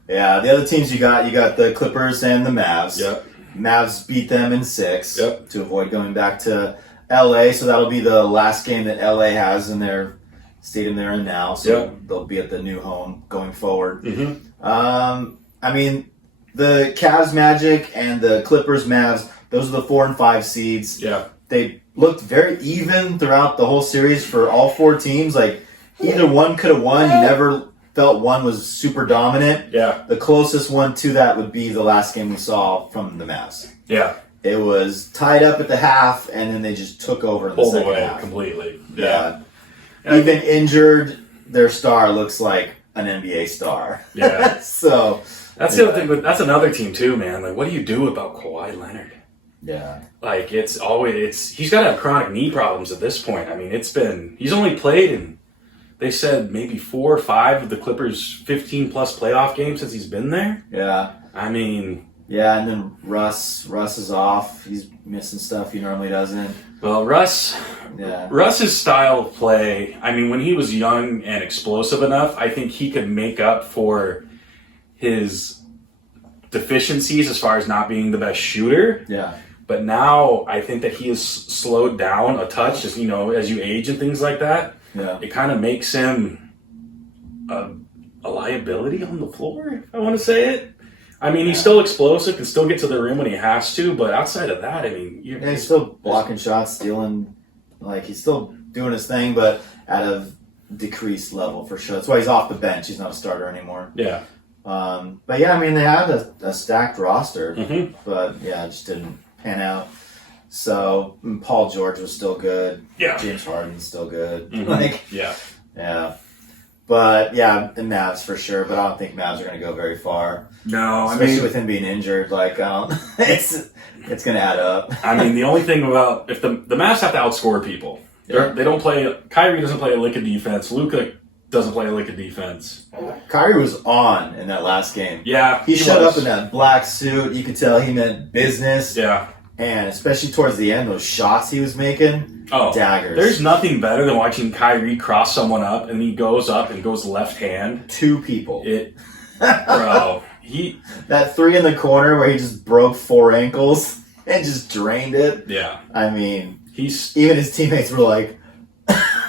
Yeah, the other teams you got the Clippers and the Mavs. Yep. Mavs beat them in 6 Yep. to avoid going back to LA, so that'll be the last game that LA has in their stadium they're in now. So they'll be at the new home going forward. Mm-hmm. The Cavs Magic and the Clippers Mavs, those are the 4 and 5 seeds. Yeah. They looked very even throughout the whole series for all 4 teams. Either one could have won. You never felt one was super dominant. Yeah. The closest one to that would be the last game we saw from the Mavs. Yeah. It was tied up at the half, and then they just took over in the Pulled second away half. completely. Yeah. Even injured, their star looks like an NBA star. Yeah. So that's the other thing. But that's another team too, man. What do you do about Kawhi Leonard? Yeah. He's got to have chronic knee problems at this point. He's only played in, they said maybe 4 or 5 of the Clippers' 15 plus playoff games since he's been there. Yeah. Yeah, and then Russ is off. He's missing stuff he normally doesn't. Well, Yeah. Russ's style of play, I mean, when he was young and explosive enough, I think he could make up for his deficiencies as far as not being the best shooter. Yeah. But now I think that he has slowed down a touch, as as you age and things like that. Yeah. It kind of makes him a liability on the floor, if I want to say it. I mean, he's still explosive, can still get to the rim when he has to, but outside of that, I mean... he's still blocking shots, stealing, he's still doing his thing, but at a decreased level for sure. That's why he's off the bench. He's not a starter anymore. Yeah. But yeah, I mean, they had a stacked roster, Mm-hmm. but yeah, it just didn't pan out. So, Paul George was still good. Yeah. James Harden's still good. Mm-hmm. Yeah. Yeah. But yeah, the Mavs for sure. But I don't think Mavs are going to go very far. No, Especially with him being injured. It's going to add up. I mean, the only thing about if the Mavs have to outscore people, they don't play. Kyrie doesn't play a lick of defense. Luka doesn't play a lick of defense. Kyrie was on in that last game. Yeah, he showed up in that black suit. You could tell he meant business. Yeah, and especially towards the end, those shots he was making. Oh, daggers. There's nothing better than watching Kyrie cross someone up and he goes up and goes left hand. 2 people. Bro, that 3 in the corner where he just broke 4 ankles and just drained it. Yeah. I mean, even his teammates were like,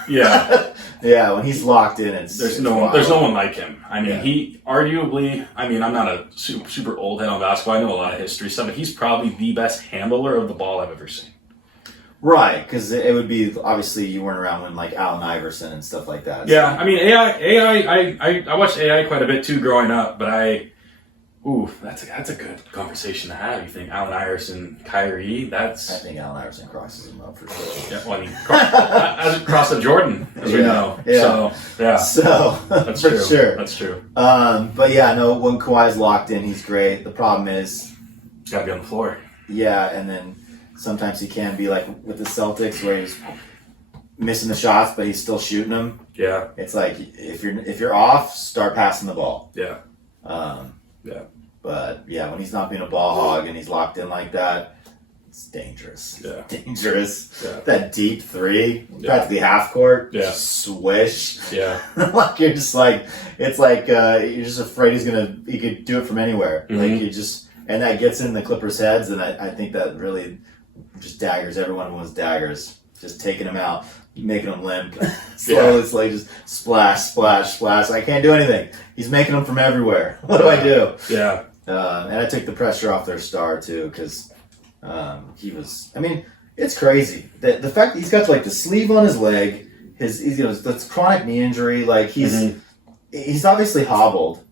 yeah. Yeah, when he's locked in, there's no one like him. I mean, he arguably, I'm not a super old head on basketball. I know a lot of history stuff, but he's probably the best handler of the ball I've ever seen. Right, because it would be, obviously you weren't around when Allen Iverson and stuff like that. Yeah, so. I mean, I watched AI quite a bit too growing up, but that's a good conversation to have. You think Allen Iverson, Kyrie, I think Allen Iverson crosses him up for sure. Yeah, well, I mean, cross the Jordan, as we know. Yeah. So, that's for true. Sure. That's true. But yeah, no, when Kawhi's locked in, he's great. The problem is... He's got to be on the floor. Yeah, and then sometimes he can be like with the Celtics where he's missing the shots, but he's still shooting them. Yeah. It's like, if you're off, start passing the ball. Yeah. Yeah. But yeah, when he's not being a ball hog and he's locked in like that, it's dangerous. Yeah. Dangerous. Yeah. That deep 3, practically half court, just swish. Yeah. You're just like, it's like you're just afraid he could do it from anywhere. Mm-hmm. And that gets in the Clippers' heads, and I think that really just daggers everyone who wants daggers. Just taking them out, making them limp. Slowly, just splash, splash, splash. I can't do anything. He's making them from everywhere. What do I do? Yeah. And I took the pressure off their star, too, because he was... I mean, it's crazy. The fact that he's got, the sleeve on his leg, that's chronic knee injury, he's obviously hobbled,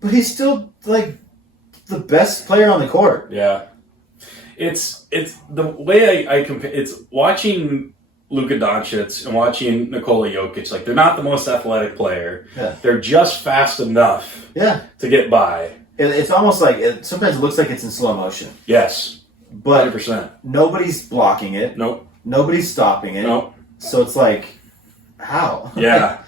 but he's still, the best player on the court. Yeah. It's the way I compare. It's watching Luka Doncic and watching Nikola Jokic. They're not the most athletic player. Yeah. They're just fast enough. Yeah. To get by. It's almost sometimes it looks like it's in slow motion. Yes. But 100%. Nobody's blocking it. Nope. Nobody's stopping it. Nope. So it's how? Yeah.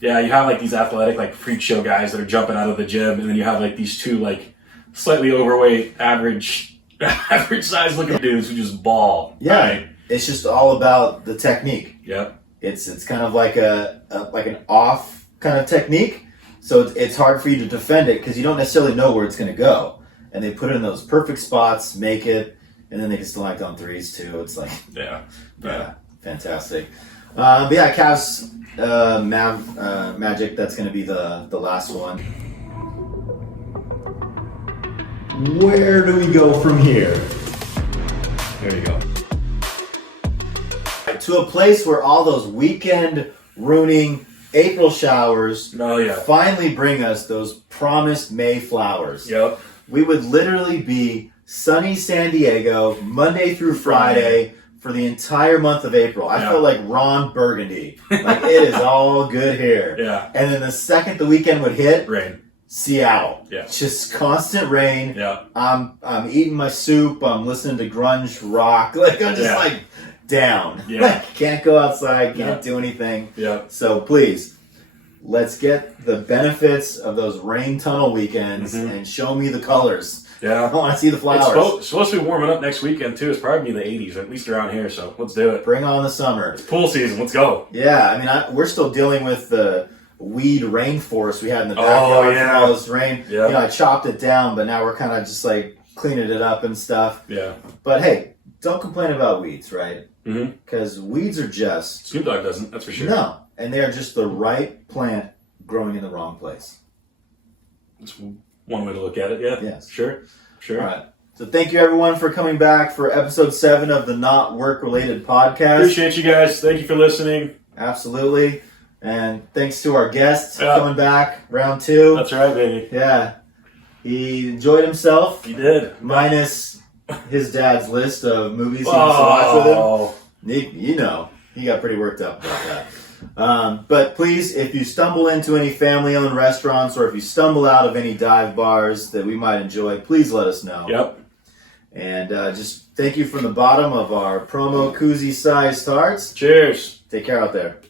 Yeah, you have these athletic freak show guys that are jumping out of the gym, and then you have these 2 slightly overweight, average size looking dudes who just ball. Yeah, right? It's just all about the technique. Yep. It's kind of like an off kind of technique, so it's hard for you to defend it because you don't necessarily know where it's going to go, and they put it in those perfect spots, make it, and then they can still knock down threes too. It's yeah, fantastic. But yeah, Cavs, Magic. That's going to be the last one. Where do we go from here? There you go. To a place where all those weekend ruining April showers finally bring us those promised May flowers. Yep. We would literally be sunny San Diego Monday through Friday for the entire month of April. I feel like Ron Burgundy. It is all good here. Yeah. And then the second the weekend would hit, rain. Seattle. Yeah. Just constant rain. Yeah. I'm eating my soup. I'm listening to grunge rock. I'm just down. Yeah. Can't go outside. Can't do anything. Yeah. So please, let's get the benefits of those rain tunnel weekends and show me the colors. Yeah. I want to see the It's flowers. supposed to be warming up next weekend, too. It's probably be the 80s, at least around here, so let's do it. Bring on the summer. It's pool season. Let's go. Yeah, I mean, we're still dealing with the weed rainforest we had in the backyard from all this rain. Yeah. You know, I chopped it down, but now we're kind of just like cleaning it up and stuff. Yeah. But hey, don't complain about weeds, right? Mm-hmm. Because weeds are just... Snoop Dogg doesn't, that's for sure. No, and they are just the right plant growing in the wrong place. That's one way to look at it, yeah. Yes. Sure. All right. So thank you, everyone, for coming back for episode 7 of the Not Work-Related Podcast. Appreciate you guys. Thank you for listening. Absolutely. And thanks to our guest coming back, round 2. That's right, baby. Yeah. He enjoyed himself. You did. Minus his dad's list of movies he wants to watch with him. Oh. You know, he got pretty worked up about that. But please, if you stumble into any family-owned restaurants or if you stumble out of any dive bars that we might enjoy, please let us know. Yep. And just thank you from the bottom of our promo koozie-sized hearts. Cheers. Take care out there.